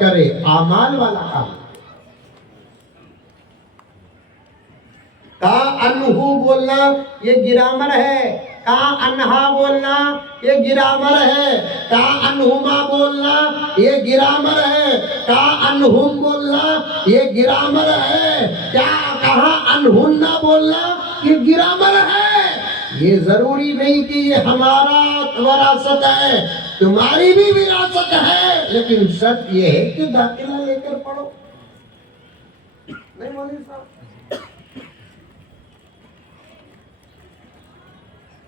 کرے، اعمال والا کام۔ کا انہو بولنا یہ گرامر ہے، کا انہا بولنا یہ گرامر ہے، کا انہما بولنا یہ گرامر ہے، کا انہم بولنا یہ گرامر ہے، کیا کہا انہنہ بولنا یہ گرامر ہے۔ یہ ضروری نہیں کہ یہ ہمارا وراثت ہے، تمہاری بھی وراثت ہے، لیکن شرط یہ ہے کہ داخلہ لے کر پڑھو۔ نہیں مولوی صاحب،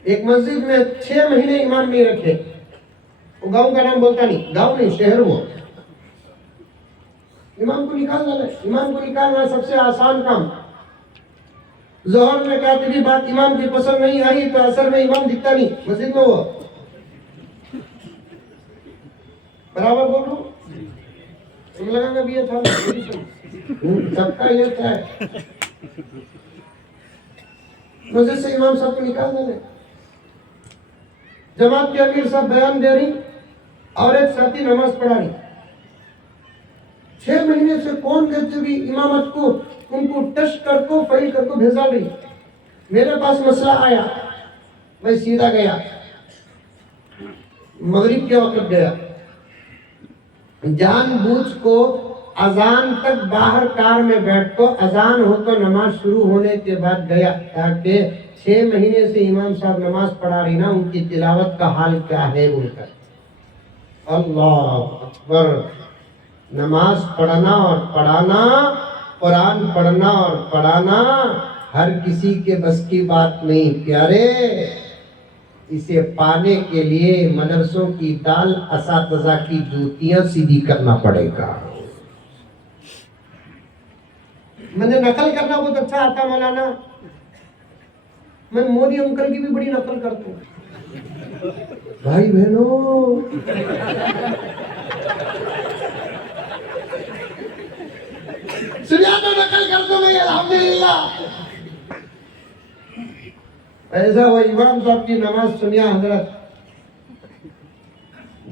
ایک مسجد میں 6 مہینے امام نہیں رکھے، وہ گاؤں کا نام بولتا نہیں، گاؤں نہیں شہر، وہ امام کو نکالنا ہے۔ امام کو نکالنا سب سے آسان کام۔ ظہر میں کہتے تھی بات امام کی پسند نہیں آئی تو اثر میں امام دکھتا نہیں مسجد میں، وہ برابر بول رہا ہوں، لگا کہ بھی یہ تھا سب کا یہ تھا، مسجد سے امام صاحب کو نکالنا ہے۔ جماعت کے امیر صاحب بیان دے رہی اور ایک ساتھی نماز پڑھا رہی، 6 مہینے سے کون کہتے بھی امامت کو ان کو ٹچ کر کو فیل کر کو بھیجا رہی۔ میرے پاس مسئلہ آیا، میں سیدھا گیا، مغرب کے وقت گیا، جان بوجھ کو اذان تک باہر کار میں بیٹھ کو اذان ہو تو نماز شروع ہونے کے بعد گیا، تاکہ 6 مہینے سے امام صاحب نماز پڑھا رہی نا، ان کی تلاوت کا حال کیا ہے بول کر۔ اللہ اکبر! نماز پڑھنا اور پڑھانا، قرآن پڑھنا اور پڑھانا ہر کسی کے بس کی بات نہیں پیارے۔ اسے پانے کے لیے مدرسوں کی دال، اساتذہ کی جوتیاں سیدھی کرنا پڑے گا۔ مجھے نقل کرنا بہت اچھا آتا مولانا، میں مودی انکل کی بھی بڑی نقل کرتا ہوں۔ بھائی بہنوں، سنیا تو نقل کر دو میں الحمدللہ۔ ایسا وہ امام صاحب کی نماز سنیا حضرت،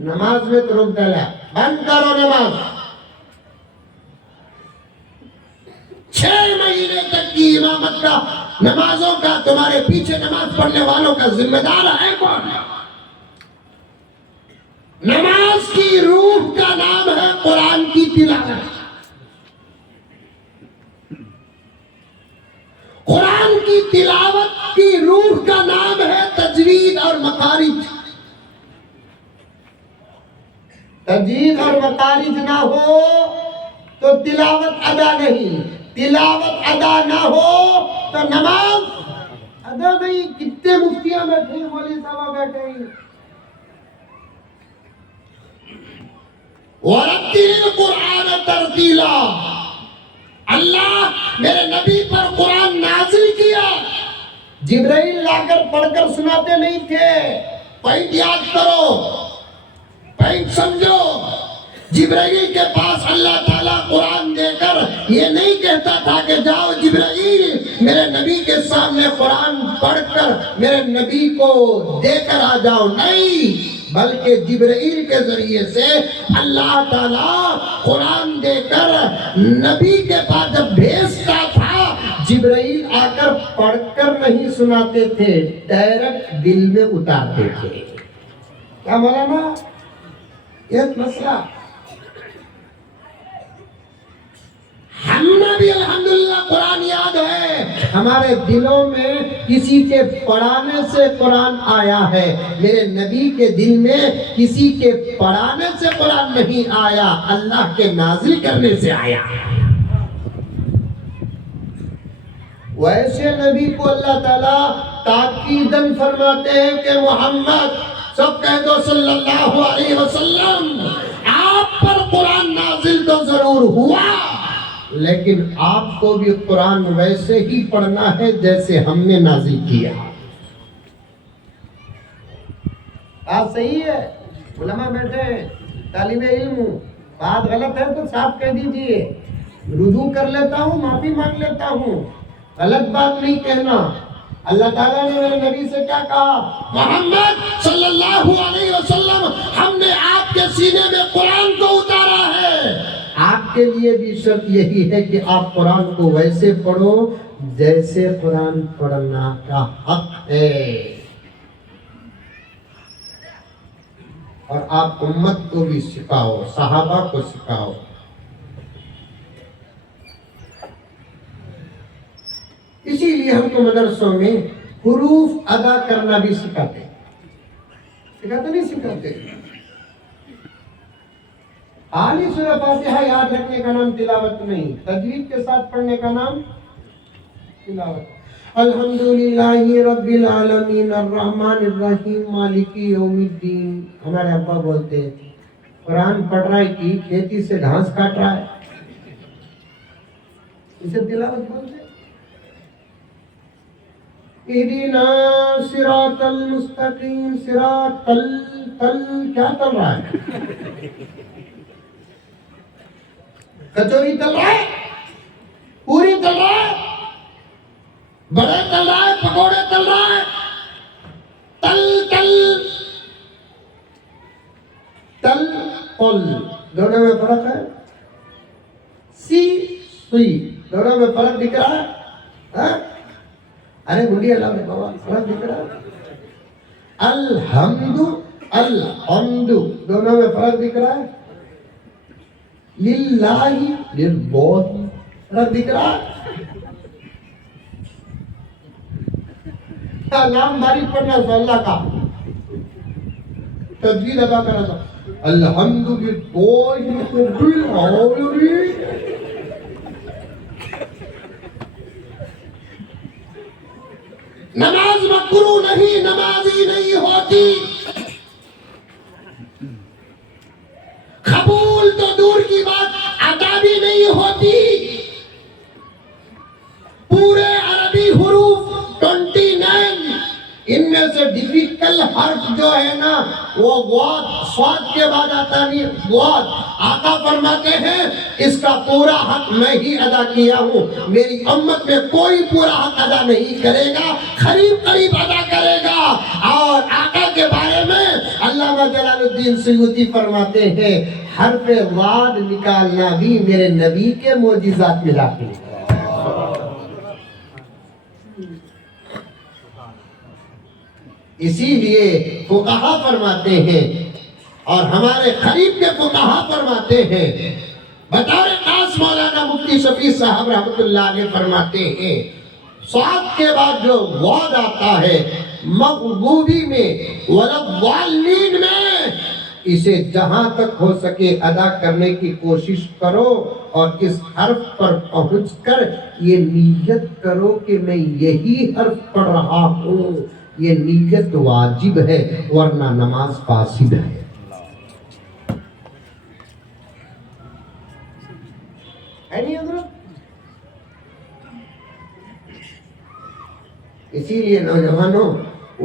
نماز میں تو روک ڈالا، بند کرو نماز۔ 6 مہینے تک کی امامت کا، نمازوں کا، تمہارے پیچھے نماز پڑھنے والوں کا ذمہ دار ہے کون؟ نماز کی روح کا نام ہے قرآن کی تلاوت، قرآن کی تلاوت کی روح کا نام ہے تجوید اور مخارج۔ تجوید اور مخارج نہ ہو تو تلاوت ادا نہیں، تلاوت ادا نہ ہو تو نماز ادا نہیں۔ کتنے مفتیاں بیٹھے ہیں، مولوی صاحب بیٹھے ہیں۔ وَرَتِّلِ الْقُرْآنَ تَرْتِيلًا، اللہ میرے نبی پر قرآن نازل کیا، جبرائیل لا کر پڑھ کر سناتے نہیں تھے۔ پوائنٹ یاد کرو، پوائنٹ سمجھو، جبرائیل کے پاس اللہ تعالیٰ قرآن دے کر یہ نہیں کہتا تھا کہ جاؤ جبرائیل میرے نبی کے سامنے قرآن پڑھ کر میرے نبی کو دے کر آ جاؤ، نہیں، بلکہ جبرائیل کے ذریعے سے اللہ تعالیٰ قرآن دے کر نبی کے پاس جب بھیجتا تھا، جبرائیل آ کر پڑھ کر نہیں سناتے تھے، ڈائریکٹ دل میں اتارتے تھے۔ کیا مولانا یہ مسئلہ؟ ہمیں بھی الحمدللہ قرآن یاد ہے، ہمارے دلوں میں کسی کے پڑھانے سے قرآن آیا ہے، میرے نبی کے دل میں کسی کے پڑھانے سے قرآن نہیں آیا، اللہ کے نازل کرنے سے آیا۔ ویسے نبی کو اللہ تعالیٰ تاکیداً فرماتے ہیں کہ محمد، سب کہہ دو صلی اللہ علیہ وسلم، آپ پر قرآن نازل تو ضرور ہوا، لیکن آپ کو بھی قرآن ویسے ہی پڑھنا ہے جیسے ہم نے نازل کیا۔ بات صحیح ہے، علماء بیٹھے ہیں، طالب علم، بات غلط ہے تو صاف کہہ دیجئے، رجوع کر لیتا ہوں، معافی مانگ لیتا ہوں، غلط بات نہیں کہنا۔ اللہ تعالیٰ نے میرے نبی سے کیا کہا؟ محمد صلی اللہ علیہ وسلم ہم نے آپ کے سینے میں قرآن کو اتارا ہے، آپ کے لیے بھی شرط یہی ہے کہ آپ قرآن کو ویسے پڑھو جیسے قرآن پڑھنا کا حق ہے، اور آپ امت کو بھی سکھاؤ، صحابہ کو سکھاؤ۔ اسی لیے ہم کو مدرسوں میں حروف ادا کرنا بھی سکھاتے نہیں سکھاتے؟ خالی سورہ فاتحہ یاد رکھنے کا نام تلاوت نہیں، تجوید کے ساتھ پڑھنے کا نام تلاوت۔ الحمدللہ رب العالمین الرحمن الرحیم مالک یوم الدین۔ ہمارے ابا بولتے ہیں قرآن پڑھ رہا ہے کہ کھیتی سے گھاس کاٹ رہا ہے، اسے تلاوت بولتے ہیں۔ اہدنا صراط المستقیم، صراط تل کیا تل رہا ہے؟ کچوری تل رہا ہے، پوری تل رہا ہے، بڑے تل رہا ہے، پکوڑے تل رہا ہے، تل قل دونوں میں فرق ہے، سوئی دونوں میں فرق دکھ رہا ہے؟ ارے گنڈی اللہ میں بابا فرق دکھ رہا ہے؟ الحمد دونوں میں فرق دکھ رہا ہے؟ للہ للبوت فرق دکھ رہا ہے؟ نام باریک پڑھنا تھا اللہ کا، تجوید ادا کرنا تھا، الحمد للہ۔ نماز مکروہ نہیں، نمازی نہیں ہوتی، قبول تو دور کی بات ادا بھی نہیں ہوتی۔ پورے عربی حروف 29، ان میں سے ڈیفیکل حرف جو ہے نا وہ غوات، صاد کے بعد آتا نہیں غوات۔ آقا فرماتے ہیں اس کا پورا حق میں ہی ادا کیا ہوں، میری امت میں کوئی پورا حق ادا نہیں کرے گا، قریب ادا کرے گا۔ اور آقا کے بارے میں علامہ جلال الدین سیوطی فرماتے ہیں حرف غاد نکالنا بھی میرے نبی کے معجزات میں داخل ہے۔ اسی لیے فقہا فرماتے ہیں، اور ہمارے قریب کے فقہا فرماتے ہیں، بطور خاص مولانا مفتی شفیع صاحب رحمۃ اللہ علیہ فرماتے ہیں صاد کے بعد جو وعد آتا ہے مغضوبی میں والضالین میں، اسے جہاں تک ہو سکے ادا کرنے کی کوشش کرو، اور اس حرف پر پہنچ کر یہ نیت کرو کہ میں یہی حرف پڑھ رہا ہوں۔ یہ نیت واجب ہے، ورنہ نماز فاسد ہے۔ اسی لیے نوجوانوں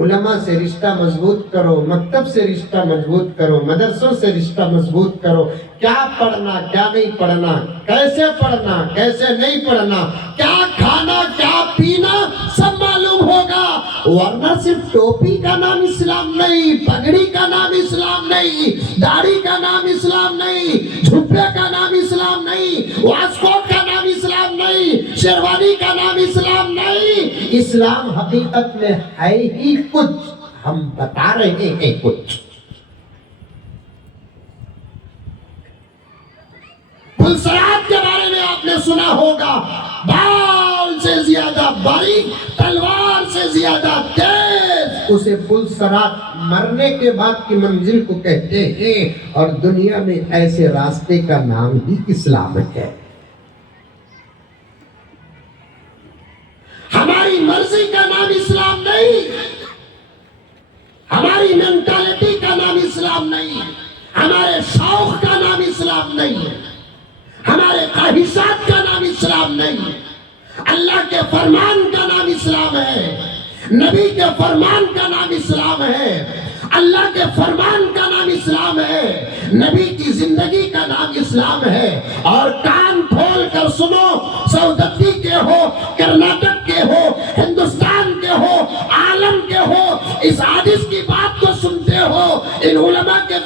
علماء سے رشتہ مضبوط کرو، مکتب سے رشتہ مضبوط کرو، مدرسوں سے رشتہ مضبوط کرو۔ کیا پڑھنا کیا نہیں پڑھنا، کیسے پڑھنا کیسے نہیں پڑھنا، کیا کھانا کیا پینا سب معلوم ہوگا، ورنہ صرف ٹوپی کا نام اسلام نہیں، پگڑی کا نام اسلام نہیں، داڑھی کا نام اسلام نہیں، جھبے کا نام اسلام نہیں، واسکوٹ کا نام اسلام نہیں، شیروانی کا نام اسلام نہیں۔ اسلام حقیقت میں ہے ہی کچھ، ہم بتا رہے ہیں کچھ۔ پلسرات کے بارے میں آپ نے سنا ہوگا، بال سے زیادہ باریک، تلوار سے زیادہ تیز، اسے پلسرات مرنے کے بعد کی منزل کو کہتے ہیں، اور دنیا میں ایسے راستے کا نام ہی اسلام ہے۔ ہماری مرضی کا نام اسلام نہیں، ہماری مینٹالٹی کا نام اسلام نہیں، ہمارے شوق کا نام اسلام نہیں ہے، ہمارے خواہشات کا نام اسلام نہیں ہے۔ اللہ کے فرمان کا نام اسلام ہے، نبی کے فرمان کا نام اسلام ہے، اللہ کے فرمان کا نام اسلام ہے، نبی کی زندگی کا نام اسلام ہے۔ اور کان کھول کر سنو، سعودی کے ہو، کرناٹک کے ہو، ہندوستان کے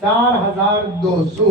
4200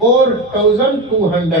4200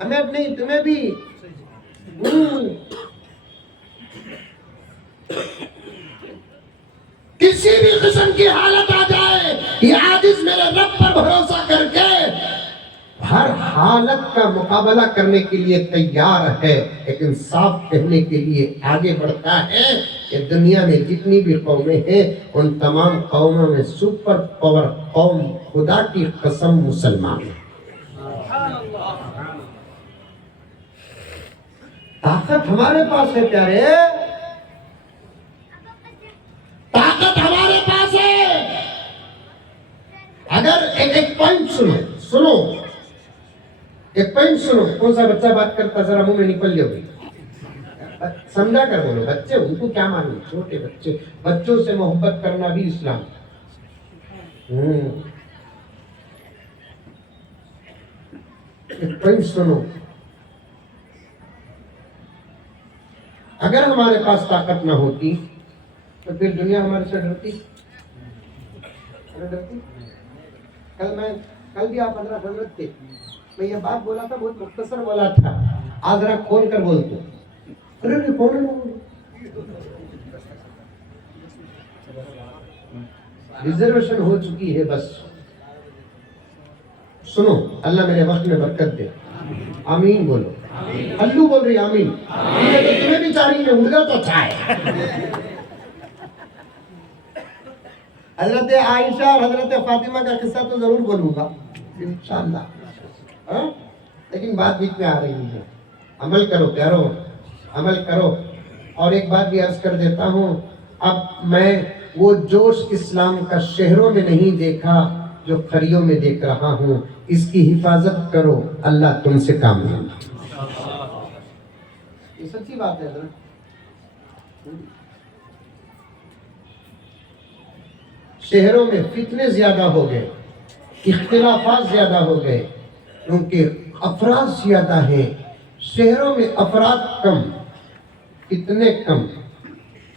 احمد نہیں تمہیں بھی کسی بھی قسم کی حالت آ جائے یہ عاجز میرے رب پر بھروسہ کر کے ہر حالت کا مقابلہ کرنے کے لیے تیار ہے، لیکن صاف کہنے کے لیے آگے بڑھتا ہے کہ دنیا میں جتنی بھی قومیں ہیں ان تمام قوموں میں سپر پاور قوم خدا کی قسم مسلمان ہے۔ طاقت ہمارے پاس ہے پیارے، طاقت ہمارے پاس ہے۔ اگر ایک پوائنٹ سنو ایک پوائنٹ سنو، کون سا بچہ بات کرتا ذرا منہ میں نکل لے ہوگی، سمجھا کر بولو۔ بچے ان کو کیا معلوم، چھوٹے بچے، بچوں سے محبت کرنا بھی اسلام۔ ایک پوائنٹ سنو، اگر ہمارے پاس طاقت نہ ہوتی تو پھر دنیا ہمارے سے ڈرتی۔ کل بھی آپ حضرت تھے، میں یہ بات بولا تھا، بہت مختصر بولا تھا، آج ذرا کھول کر بولتے۔ ریزرویشن ہو چکی ہے، بس سنو، اللہ میرے وقت میں برکت دے، آمین بولو۔ اللہ بول رہی آمین، تمہیں بھی چاہ رہی ہے، اڑ گا تو اچھا ہے۔ حضرت عائشہ اور حضرت فاطمہ کا قصہ تو ضرور بولوں گا انشاءاللہ، لیکن بات بیچ میں آ رہی ہے، عمل کرو پیارو، عمل کرو۔ اور ایک بات بھی عرض کر دیتا ہوں، اب میں وہ جوش اسلام کا شہروں میں نہیں دیکھا جو کھریوں میں دیکھ رہا ہوں۔ اس کی حفاظت کرو، اللہ تم سے کام لے گا۔ یہ سچی بات ہے حضرت۔ شہروں میں فتنے زیادہ ہو گئے، اختلافات زیادہ ہو گئے، کیونکہ افراد زیادہ ہیں۔ شہروں میں افراد کم، فتنے کم،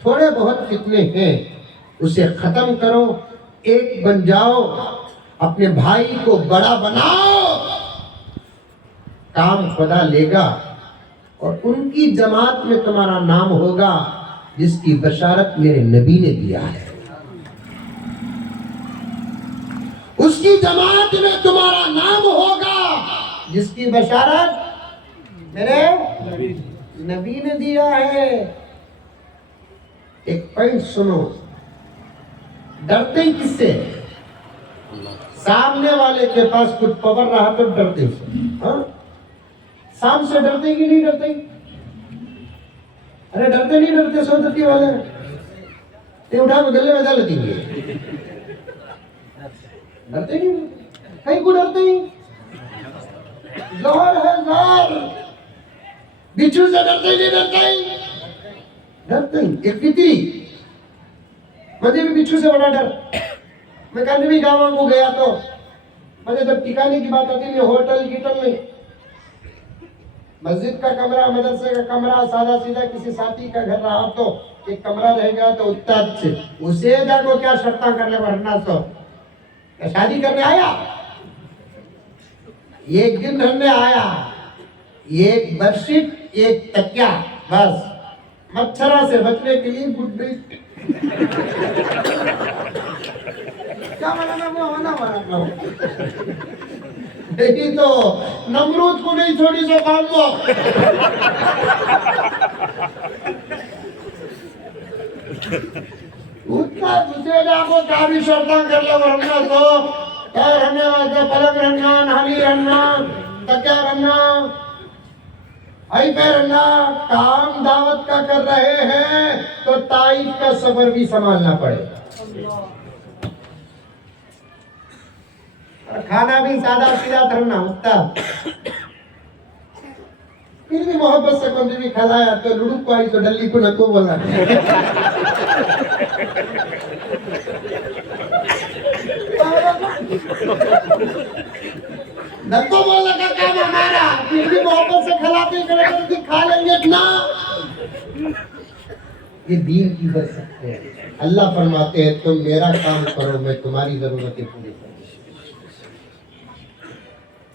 تھوڑے بہت فتنے ہیں، اسے ختم کرو، ایک بن جاؤ، اپنے بھائی کو بڑا بناؤ، کام خدا لے گا، اور ان کی جماعت میں تمہارا نام ہوگا جس کی بشارت میرے نبی نے دیا ہے۔ اس کی جماعت میں تمہارا نام ہوگا جس کی بشارت میرے نبی نے دیا ہے۔ ایک پوائنٹ سنو، ڈرتے کس سے؟ سامنے والے کے پاس کچھ پاور رہا تو ڈرتے سے، سام سے ڈرتے کہ نہیں ڈرتے؟ ارے ڈرتے نہیں ڈرتے سودتی والے، یہ اٹھا کے گلے میں ڈال دیں گے، ڈرتے نہیں، کہیں کو ڈرتے ہی، زور ہے زور، بچھو سے ڈرتے نہیں ڈرتے ہی، ایک فطری، مجھے بھی بچھو سے بڑا ڈر۔ میں کل بھی گاؤں کو گیا تو مجھے جب ٹھکانے کی بات آتی ہے، ہوٹل گیٹل نہیں، مسجد کا کمرہ، مدرسے کا کمرہ، سادہ سیدھا کسی ساتھی کا گھر رہا تو ایک کمرہ رہ گیا تو اتنا اچھے، اسے جا کو کیا شرطاں کر لے ورنہ سو شادی کرنے آیا، ایک دن رہنے آیا، ایک بیڈ شیٹ ایک تکیا، بس مچھروں سے بچنے کے لیے گڈ نائٹ۔ کیا مانا وہ ہونا مانا نہیں تو نمرود کو نہیں چھوڑی سو کام کو۔ اتنا دوسرے جا کو کیا بھی شرطاں کر لے ورنہ تو کیا رہنے والے پلنگ رہنا، نالی رہنا، تکیا رہنا، آئی پہ رہنا، کام دعوت کا کر رہے ہیں تو طائف کا سفر بھی سنبھالنا پڑے، کھانا بھی سادہ سیدھا کرنا ہوتا، پھر بھی محبت سے کبھی بھی کھلایا تو لڑک کو آئی تو ڈلی کو نکو بولا، نکو بولنے کا کام ہمارا، پھر بھی محبت سے کھلاتے کرتے کھا لیں گے اتنا۔ یہ دین کی برکت ہے، اللہ فرماتے ہیں تم میرا کام کرو میں تمہاری ضرورتیں پوری کروں۔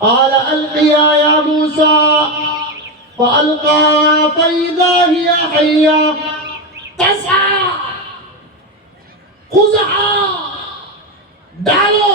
قال القيا يا موسى فالقى فاذا هي حيه تسعى خذها ڈالو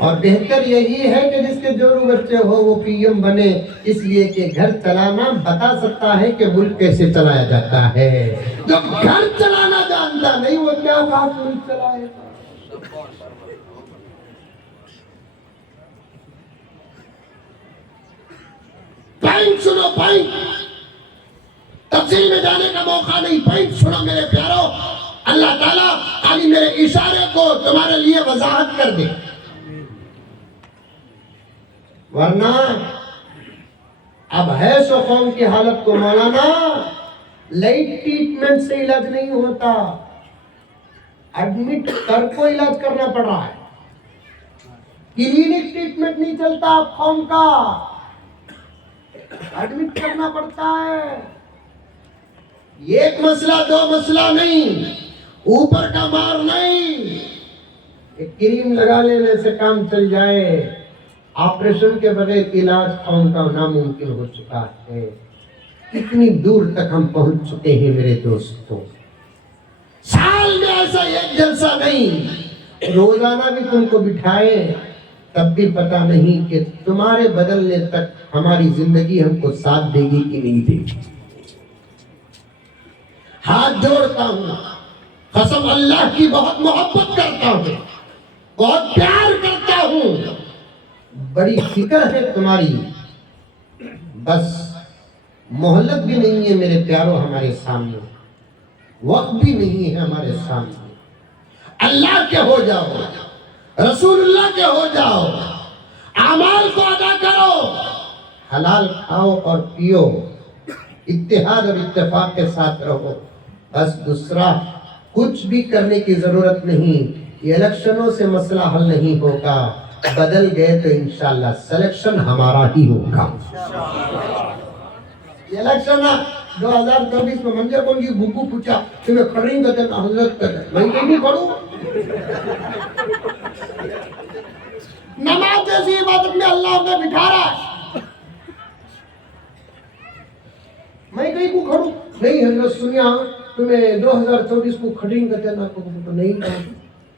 اور بہتر یہی ہے کہ جس کے جورو بچے ہو وہ پی ایم بنے، اس لیے کہ گھر چلانا بتا سکتا ہے کہ ملک کیسے چلایا جاتا ہے۔ جو گھر چلانا جانتا نہیں وہ کیا بات ملک چلائے گا۔ پوائنٹ سنو، پوائنٹ، تفصیل میں جانے کا موقع نہیں، پوائنٹ سنو میرے پیارو۔ اللہ تعالیٰ خالی میرے اشارے کو تمہارے لیے وضاحت کر دے، ورنہ اب ہے سو قوم کی حالت کو مولانا لائٹ ٹریٹمنٹ سے علاج نہیں ہوتا، ایڈمٹ کر کو علاج کرنا پڑ رہا ہے۔ کلینک ٹریٹمنٹ نہیں چلتا اب قوم کا، ایڈمٹ کرنا پڑتا ہے۔ ایک مسئلہ دو مسئلہ نہیں، اوپر کا مار نہیں، ایک کریم لگا لینے سے کام چل جائے، آپریشن کے بغیر علاج قوم کا ناممکن ہو چکا ہے۔ اتنی دور تک ہم پہنچ چکے ہیں میرے دوستوں۔ سال میں ایسا ایک جلسہ نہیں، روزانہ بھی تم کو بٹھائے تب بھی پتہ نہیں کہ تمہارے بدلنے تک ہماری زندگی ہم کو ساتھ دے گی کہ نہیں دے گی۔ ہاتھ جوڑتا ہوں، قسم اللہ کی بہت محبت کرتا ہوں، بہت پیار کرتا ہوں، بڑی فکر ہے تمہاری، بس مہلت بھی نہیں ہے میرے پیاروں ہمارے سامنے، وقت بھی نہیں ہے ہمارے سامنے۔ اللہ کے ہو جاؤ، رسول اللہ کے ہو جاؤ، اعمال کو ادا کرو، حلال کھاؤ اور پیو، اتحاد اور اتفاق کے ساتھ رہو، بس دوسرا کچھ بھی کرنے کی ضرورت نہیں۔ یہ الیکشنوں سے مسئلہ حل نہیں ہوگا، بدل گئے تو انشاءاللہ سلیکشن ہمارا ہی ہوگا۔ یہ الیکشن 2024 میں منجر کون کی بھوکو پوچھا کہ میں کھڑیں گا تیرا حضرت کریں، میں کہیں نہیں کھڑوں۔ نماز جیسی عبادت میں اللہ ہمیں بٹھا رہا ہے، میں کہیں کو کھڑوں نہیں۔ حضرت سنیا تمہیں 2024 کو کھڑیں گا تیرا کو نہیں کہا،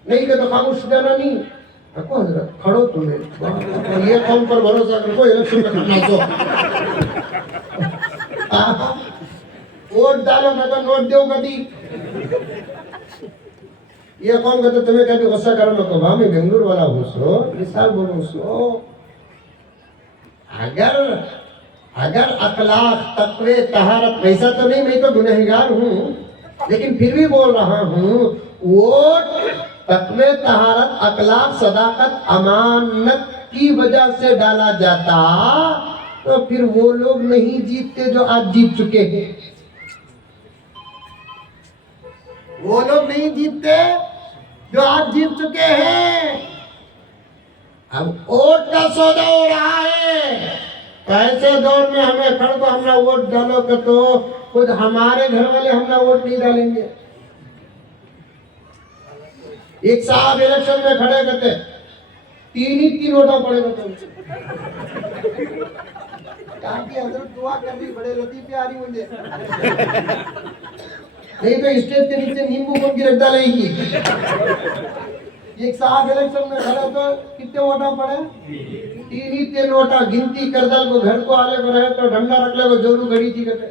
نہیں کہ تو خاموش جانا نہیں۔ رکھو حضرت کھڑو، تمہیں یہ قوم پر بھروسہ رکھو، الیکشن میں کھڑنا سو ووٹ ڈالو میں تو نوٹ دیو کبھی۔ یہ قوم کہتے تمہیں کبھی غصہ کرو نہ کو میں بنگلور والا ہوں سو، مثال بولوں سو، اگر اخلاق تقوی طہارت، ویسا تو نہیں، میں تو گنہگار ہوں لیکن پھر بھی بول رہا ہوں، ووٹ تقوی طہارت اخلاق صداقت امانت کی وجہ سے ڈالا جاتا تو پھر وہ لوگ نہیں جیتتے جو آج جیت چکے ہیں، وہ لوگ نہیں جیتتے جو آج جیت چکے ہیں۔ اب ووٹ کا سودا ہو رہا ہے، ایسے دور میں ہمیں کھڑ کو ہمنا ووٹ ڈالو کہ تو خود ہمارے گھر والے ہمنا ووٹ نہیں ڈالیں گے۔ ایک صاحب الیکشن میں کھڑے کرتے تین ووٹاں پڑے کرتے، کہا کہ حضرت دعا کر دی، بڑے لطیفے آ رہی مجھے، نہیں تو اسٹیج کے نیچے نیمبو کون کی رکھ ڈالیں گی۔ ایک صاحب الیکشن میں کھڑے تو کتنے ووٹاں پڑے؟ تین ووٹاں گنتی کردل کو گھر کو آلے کو رہے تو ڈھنڈا رکھ لے کو جورو گھڑی تھی کہتے۔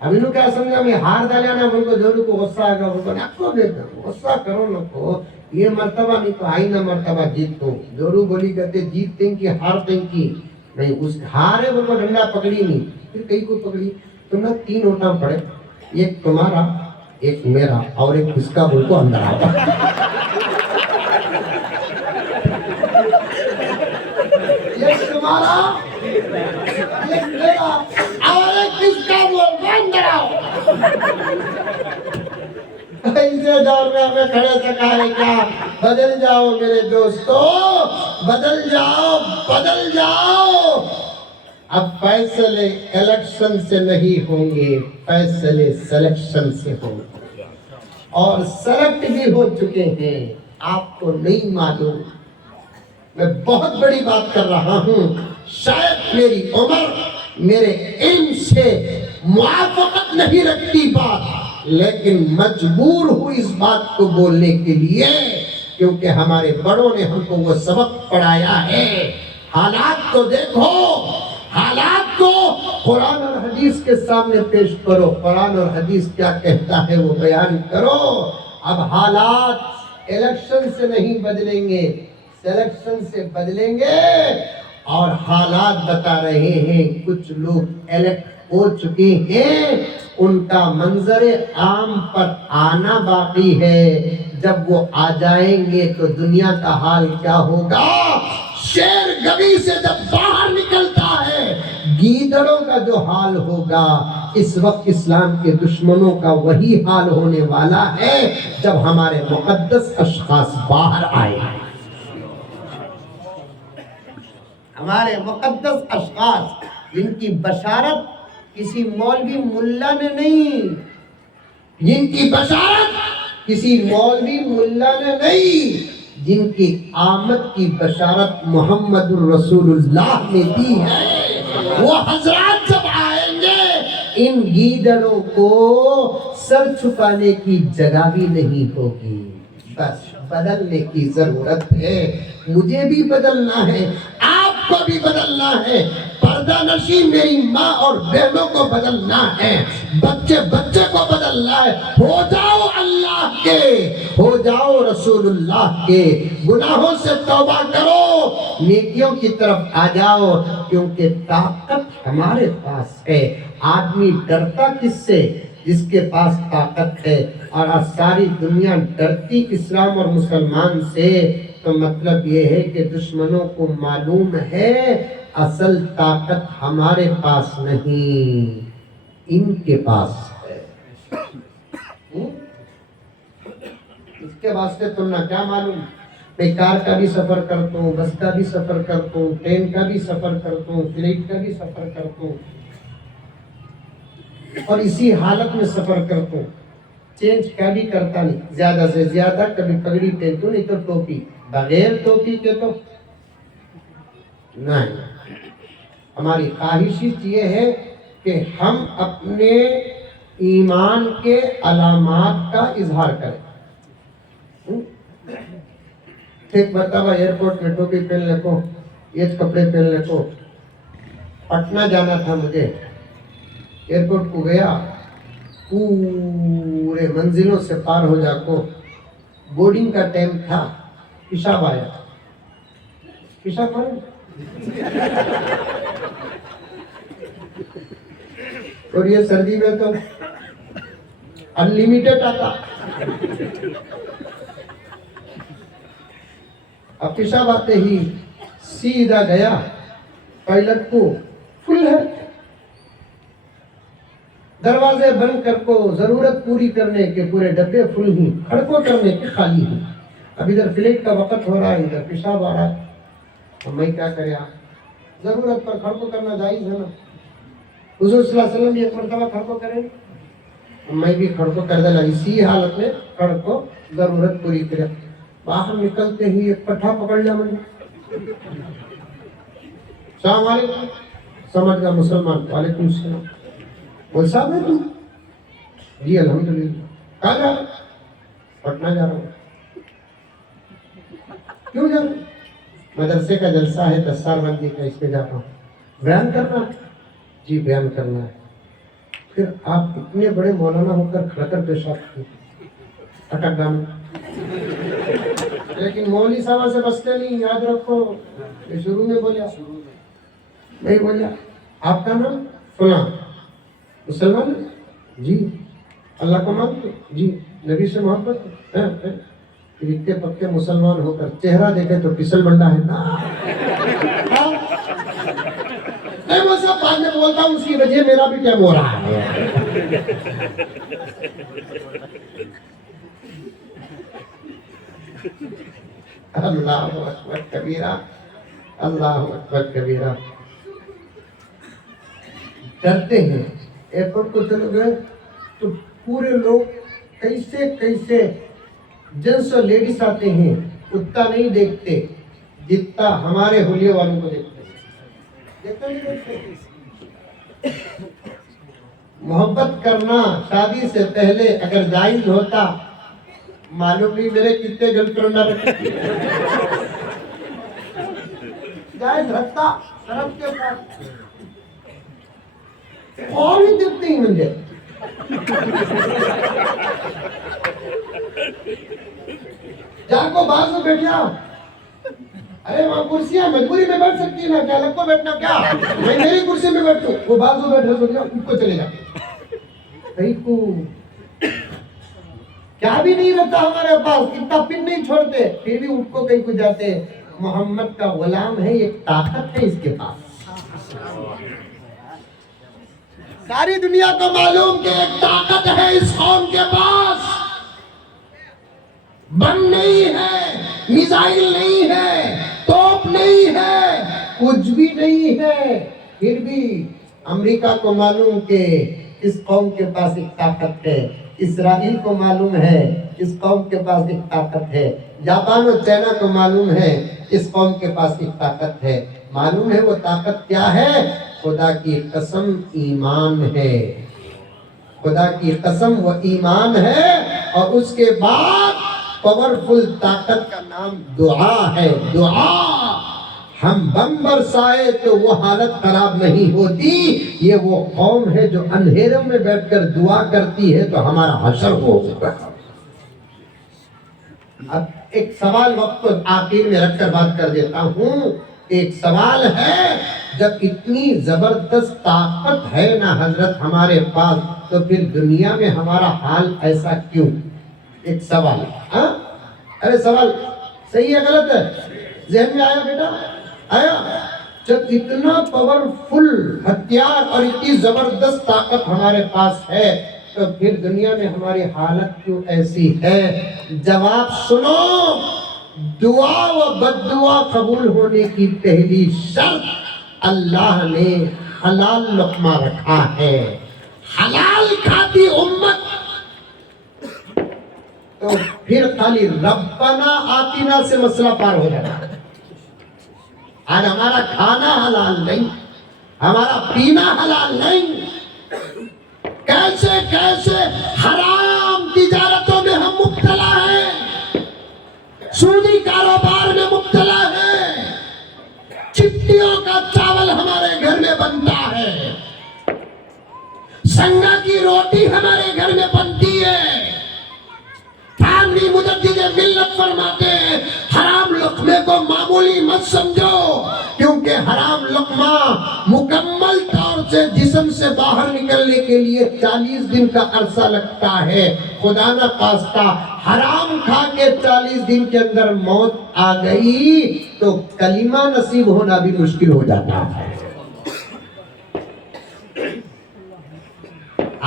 اب انہوں کیا سمجھا میں ہار ڈالیا نا، ان کو جورو کو غصہ آگا، ان کو نکو دیتا غصہ کرو نکو، یہ مرتبہ نہیں تو آئینہ مرتبہ جیتو۔ جورو بولی کہتے جیت تیں کی ہار تیں کی نہیں، اس ہارے ان کو ڈنڈا پکڑی نہیں، پھر کئی کو پکڑی، تم نے تین ووٹاں پڑے، ایک تمہارا ایک میرا اور ایک کس کا بول کو اندر آتا، ایک تمہارا ایک میرا اور ایک کس کا بول کو اندر آؤ۔ ایسے دور میں ہمیں کھڑے سے کہا کیا بدل جاؤ میرے دوستو، بدل جاؤ بدل جاؤ۔ اب فیصلے الیکشن سے نہیں ہوں گے، فیصلے سلیکشن سے ہوں گے، اور سلیکٹ بھی ہو چکے ہیں، آپ کو نہیں معلوم۔ میں بہت بڑی بات کر رہا ہوں، شاید میری عمر میرے علم سے موافقت نہیں رکھتی بات، لیکن مجبور ہوں اس بات کو بولنے کے لیے کیونکہ ہمارے بڑوں نے ہم کو وہ سبق پڑھایا ہے۔ حالات کو دیکھو، حالات کو قرآن اور حدیث کے سامنے پیش کرو، قرآن اور حدیث کیا کہتا ہے وہ بیان کرو۔ اب حالات الیکشن سے نہیں بدلیں گے، سلیکشن سے بدلیں گے، اور حالات بتا رہے ہیں کچھ لوگ الیکٹ ہو چکے ہیں، ان کا منظر عام پر آنا باقی ہے۔ جب وہ آ جائیں گے تو دنیا کا حال کیا ہوگا؟ شیر گوی سے جب باہر نکلتا ہے گیدڑوں کا جو حال ہوگا، اس وقت اسلام کے دشمنوں کا وہی حال ہونے والا ہے جب ہمارے مقدس اشخاص باہر آئے۔ ہمارے مقدس اشخاص جن کی بشارت کسی مولوی ملا نے نہیں، جن کی بشارت کسی مولوی ملا نے نہیں، جن کی آمد کی بشارت محمد الرسول اللہ نے دی ہے، وہ حضرات جب آئیں گے ان گیدڑوں کو سر چھپانے کی جگہ بھی نہیں ہوگی۔ بس بدلنے کی ضرورت ہے، مجھے بھی بدلنا ہے، آپ کو بھی بدلنا ہے، پردہ نشین میری ماں اور بہنوں کو بدلنا ہے، بچے بچے کو بدلنا ہے۔ ہو جاؤ اللہ کے، ہو جاؤ رسول اللہ کے، گناہوں سے توبہ کرو، نیکیوں کی طرف آ جاؤ، کیونکہ طاقت ہمارے پاس ہے۔ آدمی ڈرتا کس سے؟ جس کے پاس طاقت ہے، اور ساری دنیا ڈرتی اسلام اور مسلمان سے، تو مطلب یہ ہے کہ دشمنوں کو معلوم ہے اصل طاقت ہمارے پاس نہیں، ان کے پاس ہے۔ اس کے واسطے تم نہ کیا معلوم، میں کار کا بھی سفر کرتا ہوں، بس کا بھی سفر کرتا ہوں، ٹرین کا بھی سفر کرتا ہوں، فلائٹ کا بھی سفر کرتا ہوں، اور اسی حالت میں سفر کرتا ہوں، چینج کا بھی کرتا نہیں، زیادہ سے زیادہ کبھی پگڑی پہنتا ہوں، نہیں تو ٹوپی، بغیر ٹوپی کے تو نہیں۔ ہماری خواہش یہ ہے کہ ہم اپنے ایمان کے علامات کا اظہار کریں۔ ایک مرتبہ ایئرپورٹ میں ٹوپی پہننے کو، یہ کپڑے پہننے کو، پٹنہ جانا تھا مجھے، ایئرپورٹ کو گیا، پورے منزلوں سے پار ہو جا کو، بورڈنگ کا ٹائم تھا، پیشاب آیا، پیشاب کون؟ اور یہ سردی میں تو انلیمیٹڈ آتا، اب پیشاب آتے ہی سیدھا گیا پائلٹ کو، فل ہے، دروازے بند کر کو، ضرورت پوری کرنے کے پورے ڈبے فل ہی، کھڑکوں کرنے کے خالی ہی۔ اب ادھر فلائٹ کا وقت ہو رہا ہے، ادھر پیشاب آ رہا ہے، تو میں کیا کریا، ضرورت پر کھڑکوں کرنا جائز ہے نا، حضور صلی اللہ علیہ وسلم بھی ایک مرتبہ کھڑکوں کریں، میں بھی کھڑکوں کر دیا، اسی حالت میں کھڑکوں ضرورت پوری کرے۔ باہر نکلتے ہی ایک پٹھا پکڑ لیا میں نے، السلام علیکم، سمجھ گیا مسلمان، وعلیکم السلام، بول صاحب ہے تم؟ جی الحمدللہ، کہاں جا رہا؟ پٹنہ جا رہا ہوں۔ کیوں جا رہا ہوں؟ مدرسے کا جلسہ ہے، دستار بندی کا، اس میں جا رہا ہوں۔ بیان کرنا؟ جی بیان کرنا ہے۔ پھر آپ اتنے بڑے مولانا ہو کر کھڑا کر پیشاب کیے، اٹک ڈام، لیکن مولوی صاحب سے بستے نہیں، یاد رکھو، میں شروع میں بولیا، نہیں بولیا، آپ کا نام فلاں، مسلمان جی، اللہ کو مانتے جی، نبی سے محبت ہے، پھر اتنے پکے مسلمان ہو کر چہرہ دیکھے تو پسل بنڈا ہے نا، میں وہ سب بعد میں بولتا ہوں، اس کی وجہ میرا بھی ٹائم ہو رہا ہے۔ اللہ اکبر کبیرہ، اللہ اکبر کبیرہ۔ ڈرتے ہیں، ایئرپورٹ کو چلو گئے تو پورے لوگ کیسے کیسے جنس اور لیڈیز آتے ہیں، اتنا نہیں دیکھتے جتنا ہمارے ہولیے والوں کو دیکھتے ہیں۔ محبت کرنا شادی سے پہلے اگر جائز ہوتا معلوم نہیں میرے کتنے گرل فرینڈ رکھے جائز رکھتا شرف کے ساتھ اور ہی دکھتی ہیں مجھے جا کو بازو بیٹھا ارے وہاں کرسیاں مجبوری میں بیٹھ سکتی ہے نا کیا الگ کو بیٹھنا کیا میں میری کرسی میں بیٹھوں وہ بازو بیٹھے سو ان کو چلے جاتے کہیں کو کیا بھی نہیں رہتا ہمارے پاس اتنا پن نہیں چھوڑتے پھر بھی ان کو کہیں کو جاتے محمد کا غلام ہے ایک طاقت ہے اس کے پاس ساری دنیا کو معلوم کہ ایک طاقت ہے اس قوم کے پاس بم نہیں ہے میزائل نہیں ہے توپ نہیں ہے کچھ بھی نہیں ہے پھر بھی امریکہ کو معلوم کہ اس قوم کے پاس ایک طاقت ہے اسرائیل کو معلوم ہے اس قوم کے پاس ایک طاقت ہے جاپان اور چائنا کو معلوم ہے اس قوم کے پاس ایک طاقت ہے معلوم ہے وہ طاقت کیا ہے خدا کی قسم ایمان ہے خدا کی قسم وہ ایمان ہے اور اس کے بعد پاورفل طاقت کا نام دعا ہے دعا ہم بم برسائے تو وہ حالت خراب نہیں ہوتی یہ وہ قوم ہے جو اندھیروں میں بیٹھ کر دعا کرتی ہے تو ہمارا حشر ہوگا اب ایک سوال وقت کو آخر میں رکھ کر بات کر دیتا ہوں ایک سوال ہے جب اتنی زبردست طاقت ہے نا حضرت ہمارے پاس تو پھر دنیا میں ہمارا حال ایسا کیوں ایک سوال ہاں ارے سوال صحیح ہے غلط ہے ذہن میں آیا بیٹا آیا جب اتنا پاورفل ہتھیار اور اتنی زبردست طاقت ہمارے پاس ہے تو پھر دنیا میں ہماری حالت کیوں ایسی ہے جواب سنو دعا و بد دعا قبول ہونے کی پہلی شرط اللہ نے حلال لقمہ رکھا ہے حلال کھاتی امت تو پھر خالی ربنا آتینا سے مسئلہ پار ہو جاتا آج ہمارا کھانا حلال نہیں ہمارا پینا حلال نہیں کیسے کیسے حرام تجارتوں میں ہم مبتلا ہیں سودی کاروبار میں مبتلا ہیں چٹیوں کا چاول ہمارے گھر میں بنتا ہے سنگا کی روٹی ہمارے گھر میں بنتی ہے فاملی مجدد ملت فرماتے ہیں حرام لقمے کو معمولی مت سمجھو کیونکہ حرام لقمہ مکمل طور سے جسم سے باہر نکلنے کے لیے 40 دن کا عرصہ لگتا ہے خدا نہ خواستہ حرام کھا کے 40 دن کے اندر موت آ گئی تو کلمہ نصیب ہونا بھی مشکل ہو جاتا ہے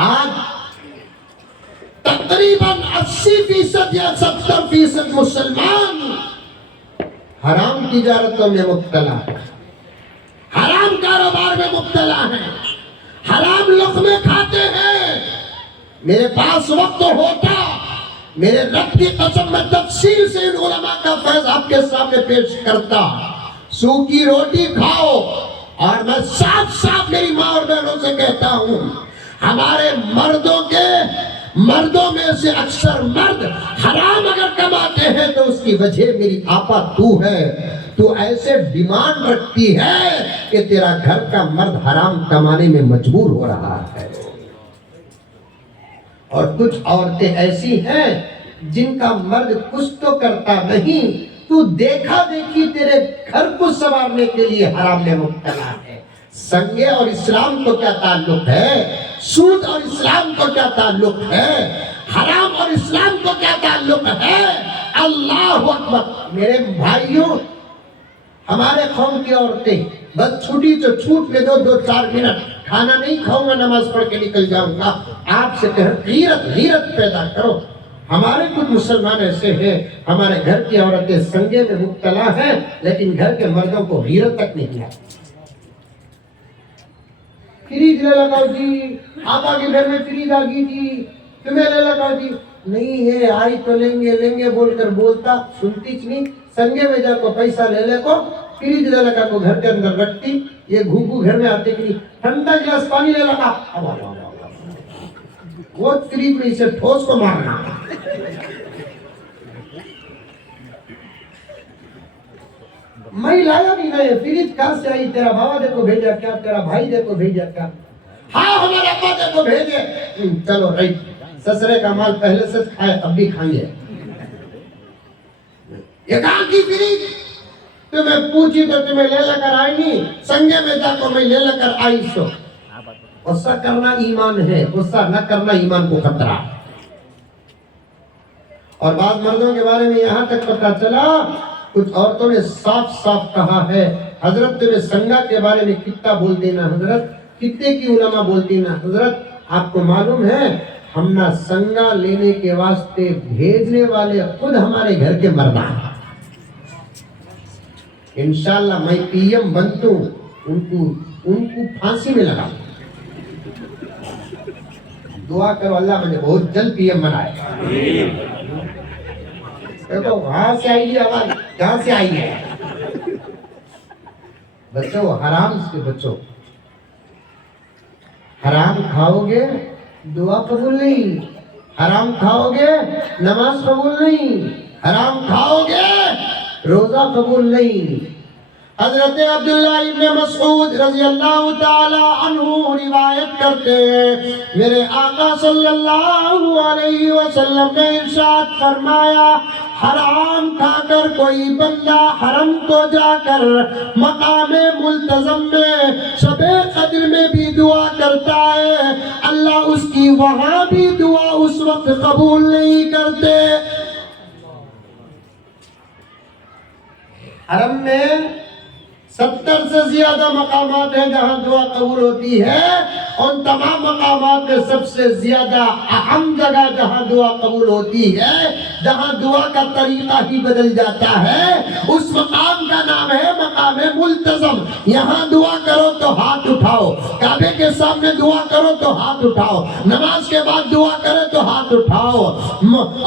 آج تقریباً 80% یا 70% مسلمان حرام تجارتوں میں مبتلا ہے حرام کاروبار میں مبتلا ہے حرام لقمے کھاتے ہیں میرے پاس وقت ہوتا میرے رب کی قسم میں تفصیل سے ان علماء کا فیض آپ کے سامنے پیش کرتا سوکھی روٹی کھاؤ اور میں صاف صاف میری ماں اور بہنوں سے کہتا ہوں ہمارے مردوں میں سے اکثر مرد حرام اگر کماتے ہیں تو اس کی وجہ میری آپا تو ہے تو ایسے ڈیمانڈ رکھتی ہے کہ تیرا گھر کا مرد حرام کمانے میں مجبور ہو رہا ہے اور کچھ عورتیں ایسی ہیں جن کا مرد کچھ تو کرتا نہیں تو دیکھا دیکھی تیرے گھر کو سنوارنے کے لیے حرام میں مبتلا ہے سنگے اور اسلام کو کیا تعلق ہے سود اور اسلام کو کیا تعلق ہے حرام اور اسلام کو کیا تعلق ہے اللہ اکبر میرے بھائیوں ہمارے قوم کی عورتیں بس چھوٹی تو چھوٹ میں 2-4 منٹ کھانا نہیں کھاؤں گا نماز پڑھ کے نکل جاؤں گا آپ سے غیرت پیدا کرو ہمارے کچھ مسلمان ایسے ہیں ہمارے گھر کی عورتیں سنگے میں مبتلا ہیں لیکن گھر کے مردوں کو غیرت تک نہیں ہے فریج لے لگاؤ جی آپا کے گھر میں فریج آ گئی تھی تمہیں لے لگاؤ جی نہیں ہے آئی تو لیں گے بول کر بولتا سنتی نہیں سنگے میں جا کو پیسہ لے کو فریج لے لگا کو گھر کے اندر رکھتی یہ گھوگو گھر میں آتے کہ نہیں ٹھنڈا گلاس پانی لے لگا وہ فریج میں اسے ٹھوس کو مارنا میں لایا بھی نہیں فریج کہاں سے آئی تیرا بابا دیکھو بھیجا کیا تیرا بھائی دیکھو بھیجا کیا ہاں ہمارا ابا دیکھو بھیجے چلو رائٹ سسرے کا مال پہلے سے کھائے اب بھی کھائیں گے یہ کہاں کی فریج تمہیں پوچھی تو تمہیں لے لے کر آئی نہیں سنگے میں جا کو میں لے لے کر آئی سو غصہ کرنا ایمان ہے غصہ نہ کرنا ایمان کو خطرہ اور بعض مردوں کے بارے میں یہاں تک پتہ چلا کچھ عورتوں نے صاف صاف کہا ہے حضرت تمہیں سنگا کے بارے میں کتنا بول دینا حضرت کتنے کی علماء بولتی نا حضرت آپ کو معلوم ہے ہم نہ سنگا لینے کے واسطے بھیجنے والے خود ہمارے گھر کے مردہ ہیں انشاءاللہ میں پی ایم بنتوں ان کو پھانسی میں لگا دعا کرو اللہ مجھے بہت جلد پی ایم بنائے دیکھو وہاں سے آئی ہے آواز کہاں سے آئی ہے بچو حرام سے بچو حرام کھاؤ گے دعا قبول نہیں حرام کھاؤ گے نماز قبول نہیں حرام کھاؤ گے روزہ قبول نہیں حضرت عبداللہ ابن مسعود رضی اللہ تعالی عنہ روایت کرتے ہیں میرے آقا صلی اللہ علیہ وسلم نے ارشاد فرمایا حرام کھا کر کوئی بندہ حرم کو جا کر مقام ملتزم میں شب قدر میں بھی دعا کرتا ہے اللہ اس کی وہاں بھی دعا اس وقت قبول نہیں کرتے حرم میں 70 سے زیادہ مقامات ہیں جہاں دعا قبول ہوتی ہے ان تمام مقامات میں سب سے زیادہ اہم جگہ جہاں دعا قبول ہوتی ہے جہاں دعا کا طریقہ ہی بدل جاتا ہے اس مقام کا نام ہے مقام ملتزم یہاں دعا کرو تو ہاتھ اٹھاؤ کعبے کے سامنے دعا کرو تو ہاتھ اٹھاؤ نماز کے بعد دعا کرے تو ہاتھ اٹھاؤ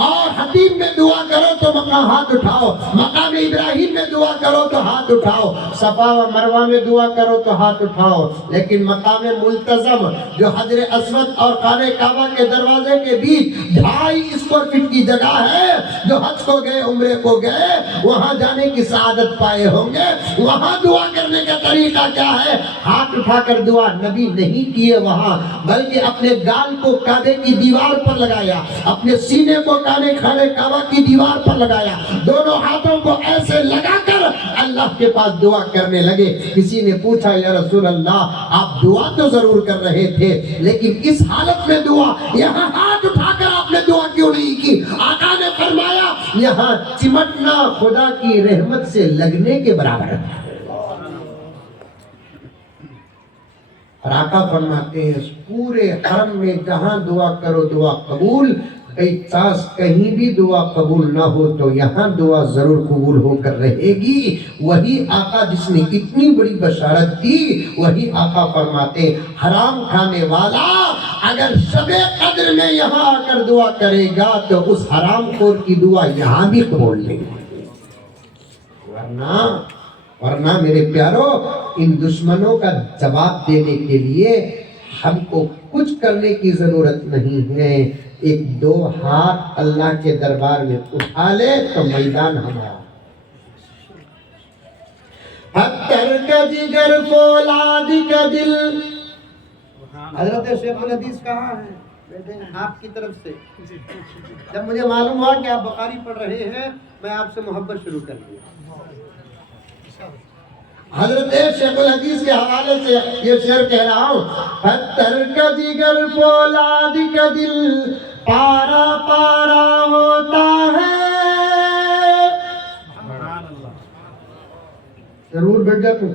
اور حتیم میں دعا کرو تو ہاتھ اٹھاؤ مقام ابراہیم میں دعا کرو تو ہاتھ اٹھاؤ صفا و مروہ میں دعا کرو تو ہاتھ اٹھاؤ لیکن مقام ملتزم جو حجر اسود اور خانہ کعبہ کے دروازے کے بیچ 2.5 اسکوائر فٹ کی جگہ ہے جو حج کو گئے عمرے کو گئے وہاں جانے کی سعادت پائے ہوں گے وہاں دعا کرنے کا طریقہ کیا ہے ہاتھ اٹھا کر دعا نبی نہیں کیے وہاں بلکہ اپنے گال کو کعبے کی دیوار پر لگایا اپنے سینے کو خانہ کعبہ کی دیوار پر لگایا دونوں ہاتھوں کو ایسے لگا کر اللہ کے پاس دعا کرنے لگے کسی نے پوچھا یا رسول اللہ آپ دعا تو ضرور کر رہے تھے لیکن اس حالت میں دعا یہاں ہاتھ اٹھا کر آپ نے دعا کیوں نہیں کی آقا نے فرمایا یہاں چمٹنا خدا کی رحمت سے لگنے کے برابر ہے اور آقا فرماتے ہیں پورے حرم میں جہاں دعا کرو دعا قبول کہیں بھی دعا قبول نہ ہو تو یہاں دعا ضرور قبول ہو کر رہے گی وہی آقا جس نے اتنی بڑی بشارت دی وہی آقا فرماتے حرام کھانے والا اگر شب قدر میں یہاں آ کر دعا کرے گا تو اس حرام خور کی دعا یہاں بھی قبول نہیں ورنہ میرے پیارو ان دشمنوں کا جواب دینے کے لیے ہم کو کچھ کرنے کی ضرورت نہیں ہے 1-2 ہاتھ اللہ کے دربار میں اٹھا لے تو میدان ہمارا پتھر کا جگر فولاد کا دل حضرت شیخ الحدیث کہاں ہے آپ کی طرف سے جب مجھے معلوم ہوا کہ آپ بخاری پڑھ رہے ہیں میں آپ سے محبت شروع کر دیا حضرت شیخ الحدیث کے حوالے سے یہ شعر کہہ رہا ہوں پتھر کا جگر فولاد کا دل پارا پارا ہوتا ہے ضرور بیٹھ جا تم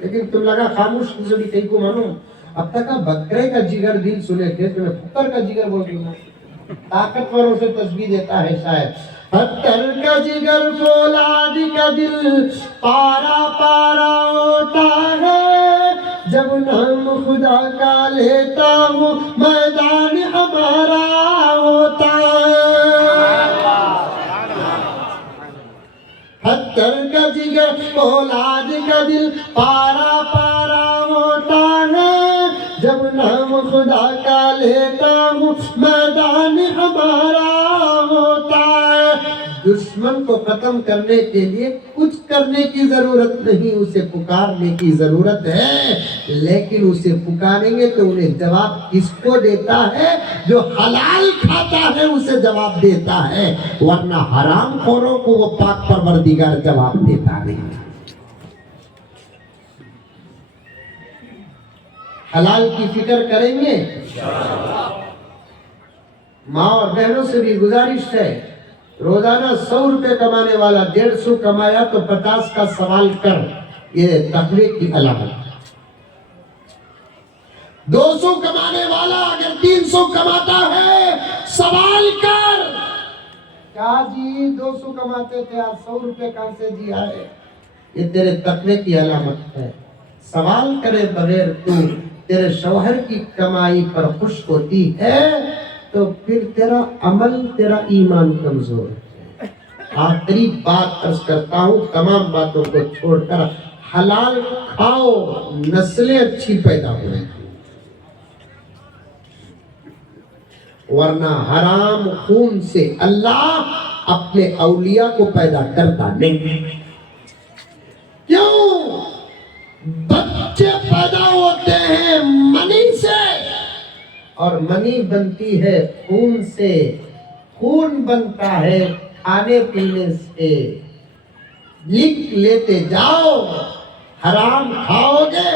لیکن تم لگا خاموش کسی بھی کہیں کو مانو اب تک بکرے کا جگر دل سنے تھے تمہیں پتھر کا جگر بول رہی ہوں طاقتوروں سے تسبیح دیتا ہے شاید پتھر کا جگر فولاد کا دل پارا پارا ہوتا ہے جب نام خدا کا لیتا ہوں میدان ہمارا ہوتا ہے پتھر کا جگر فولاد کا دل پارا پارا ہوتا ہے جب نام خدا کا لیتا ہوں میدان ہمارا ہوتا ہے دشمن کو ختم کرنے کے لیے کچھ کرنے کی ضرورت نہیں، اسے پکارنے کی ضرورت ہے، لیکن اسے پکاریں گے تو انہیں جواب کس کو دیتا ہے؟ جو حلال کھاتا ہے اسے جواب دیتا ہے، ورنہ حرام خوروں کو وہ پاک پروردگار جواب دیتا نہیں۔ حلال کی فکر کریں گے؟ ماں اور بہنوں سے بھی گزارش ہے، روزانہ 100 روپے کمانے والا 150 کمایا تو 50 کا سوال کر، یہ تقوی کی علامت۔ 200 کمانے والا اگر 300 کماتا ہے سوال کر، کیا جی 200 کماتے تھے آج 100 روپے کہاں سے جی آئے؟ یہ تیرے تقوی کی علامت ہے۔ سوال کرے بغیر تو تیرے شوہر کی کمائی پر خوش ہوتی ہے تو پھر تیرا عمل، تیرا ایمان کمزور ہے۔ آخری بات عرض کرتا ہوں، تمام باتوں کو چھوڑ کر حلال کھاؤ، نسلیں اچھی پیدا ہوئیں، ورنہ حرام خون سے اللہ اپنے اولیاء کو پیدا کرتا نہیں۔ کیوں؟ بچے پیدا ہوتے ہیں منی سے، اور منی بنتی ہے خون سے، خون بنتا ہے کھانے پینے سے۔ لکھ لیتے جاؤ، حرام کھاؤ گے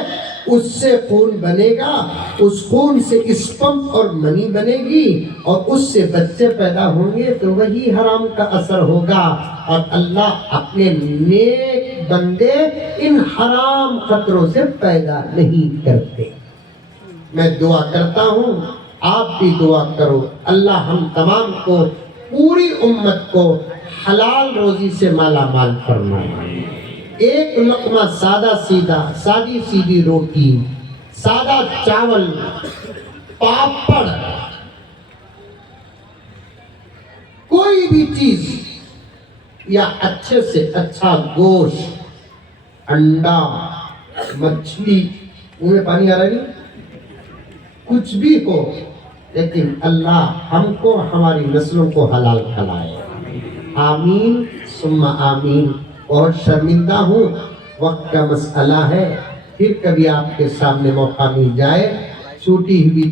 اس سے خون بنے گا، اس خون سے اسپم اور منی بنے گی، اور اس سے بچے پیدا ہوں گے تو وہی حرام کا اثر ہوگا، اور اللہ اپنے نیک بندے ان حرام خطروں سے پیدا نہیں کرتے۔ میں دعا کرتا ہوں، آپ بھی دعا کرو، اللہ ہم تمام کو، پوری امت کو حلال روزی سے مالا مال فرمائے۔ ایک لقمہ سادہ سیدھا، سادی سیدھی روٹی، سادہ چاول، پاپڑ، کوئی بھی چیز، یا اچھے سے اچھا گوشت، انڈا، مچھلی، منہ میں پانی آ رہا ہے نہیں؟ کچھ بھی ہو، لیکن اللہ ہم کو، ہماری نسلوں کو حلال کھلائے۔ آمین ثم آمین۔ بہت شرمندہ ہوں، وقت کا مسئلہ ہے، پھر کبھی آپ کے سامنے موقع مل جائے، چھوٹی ہوئی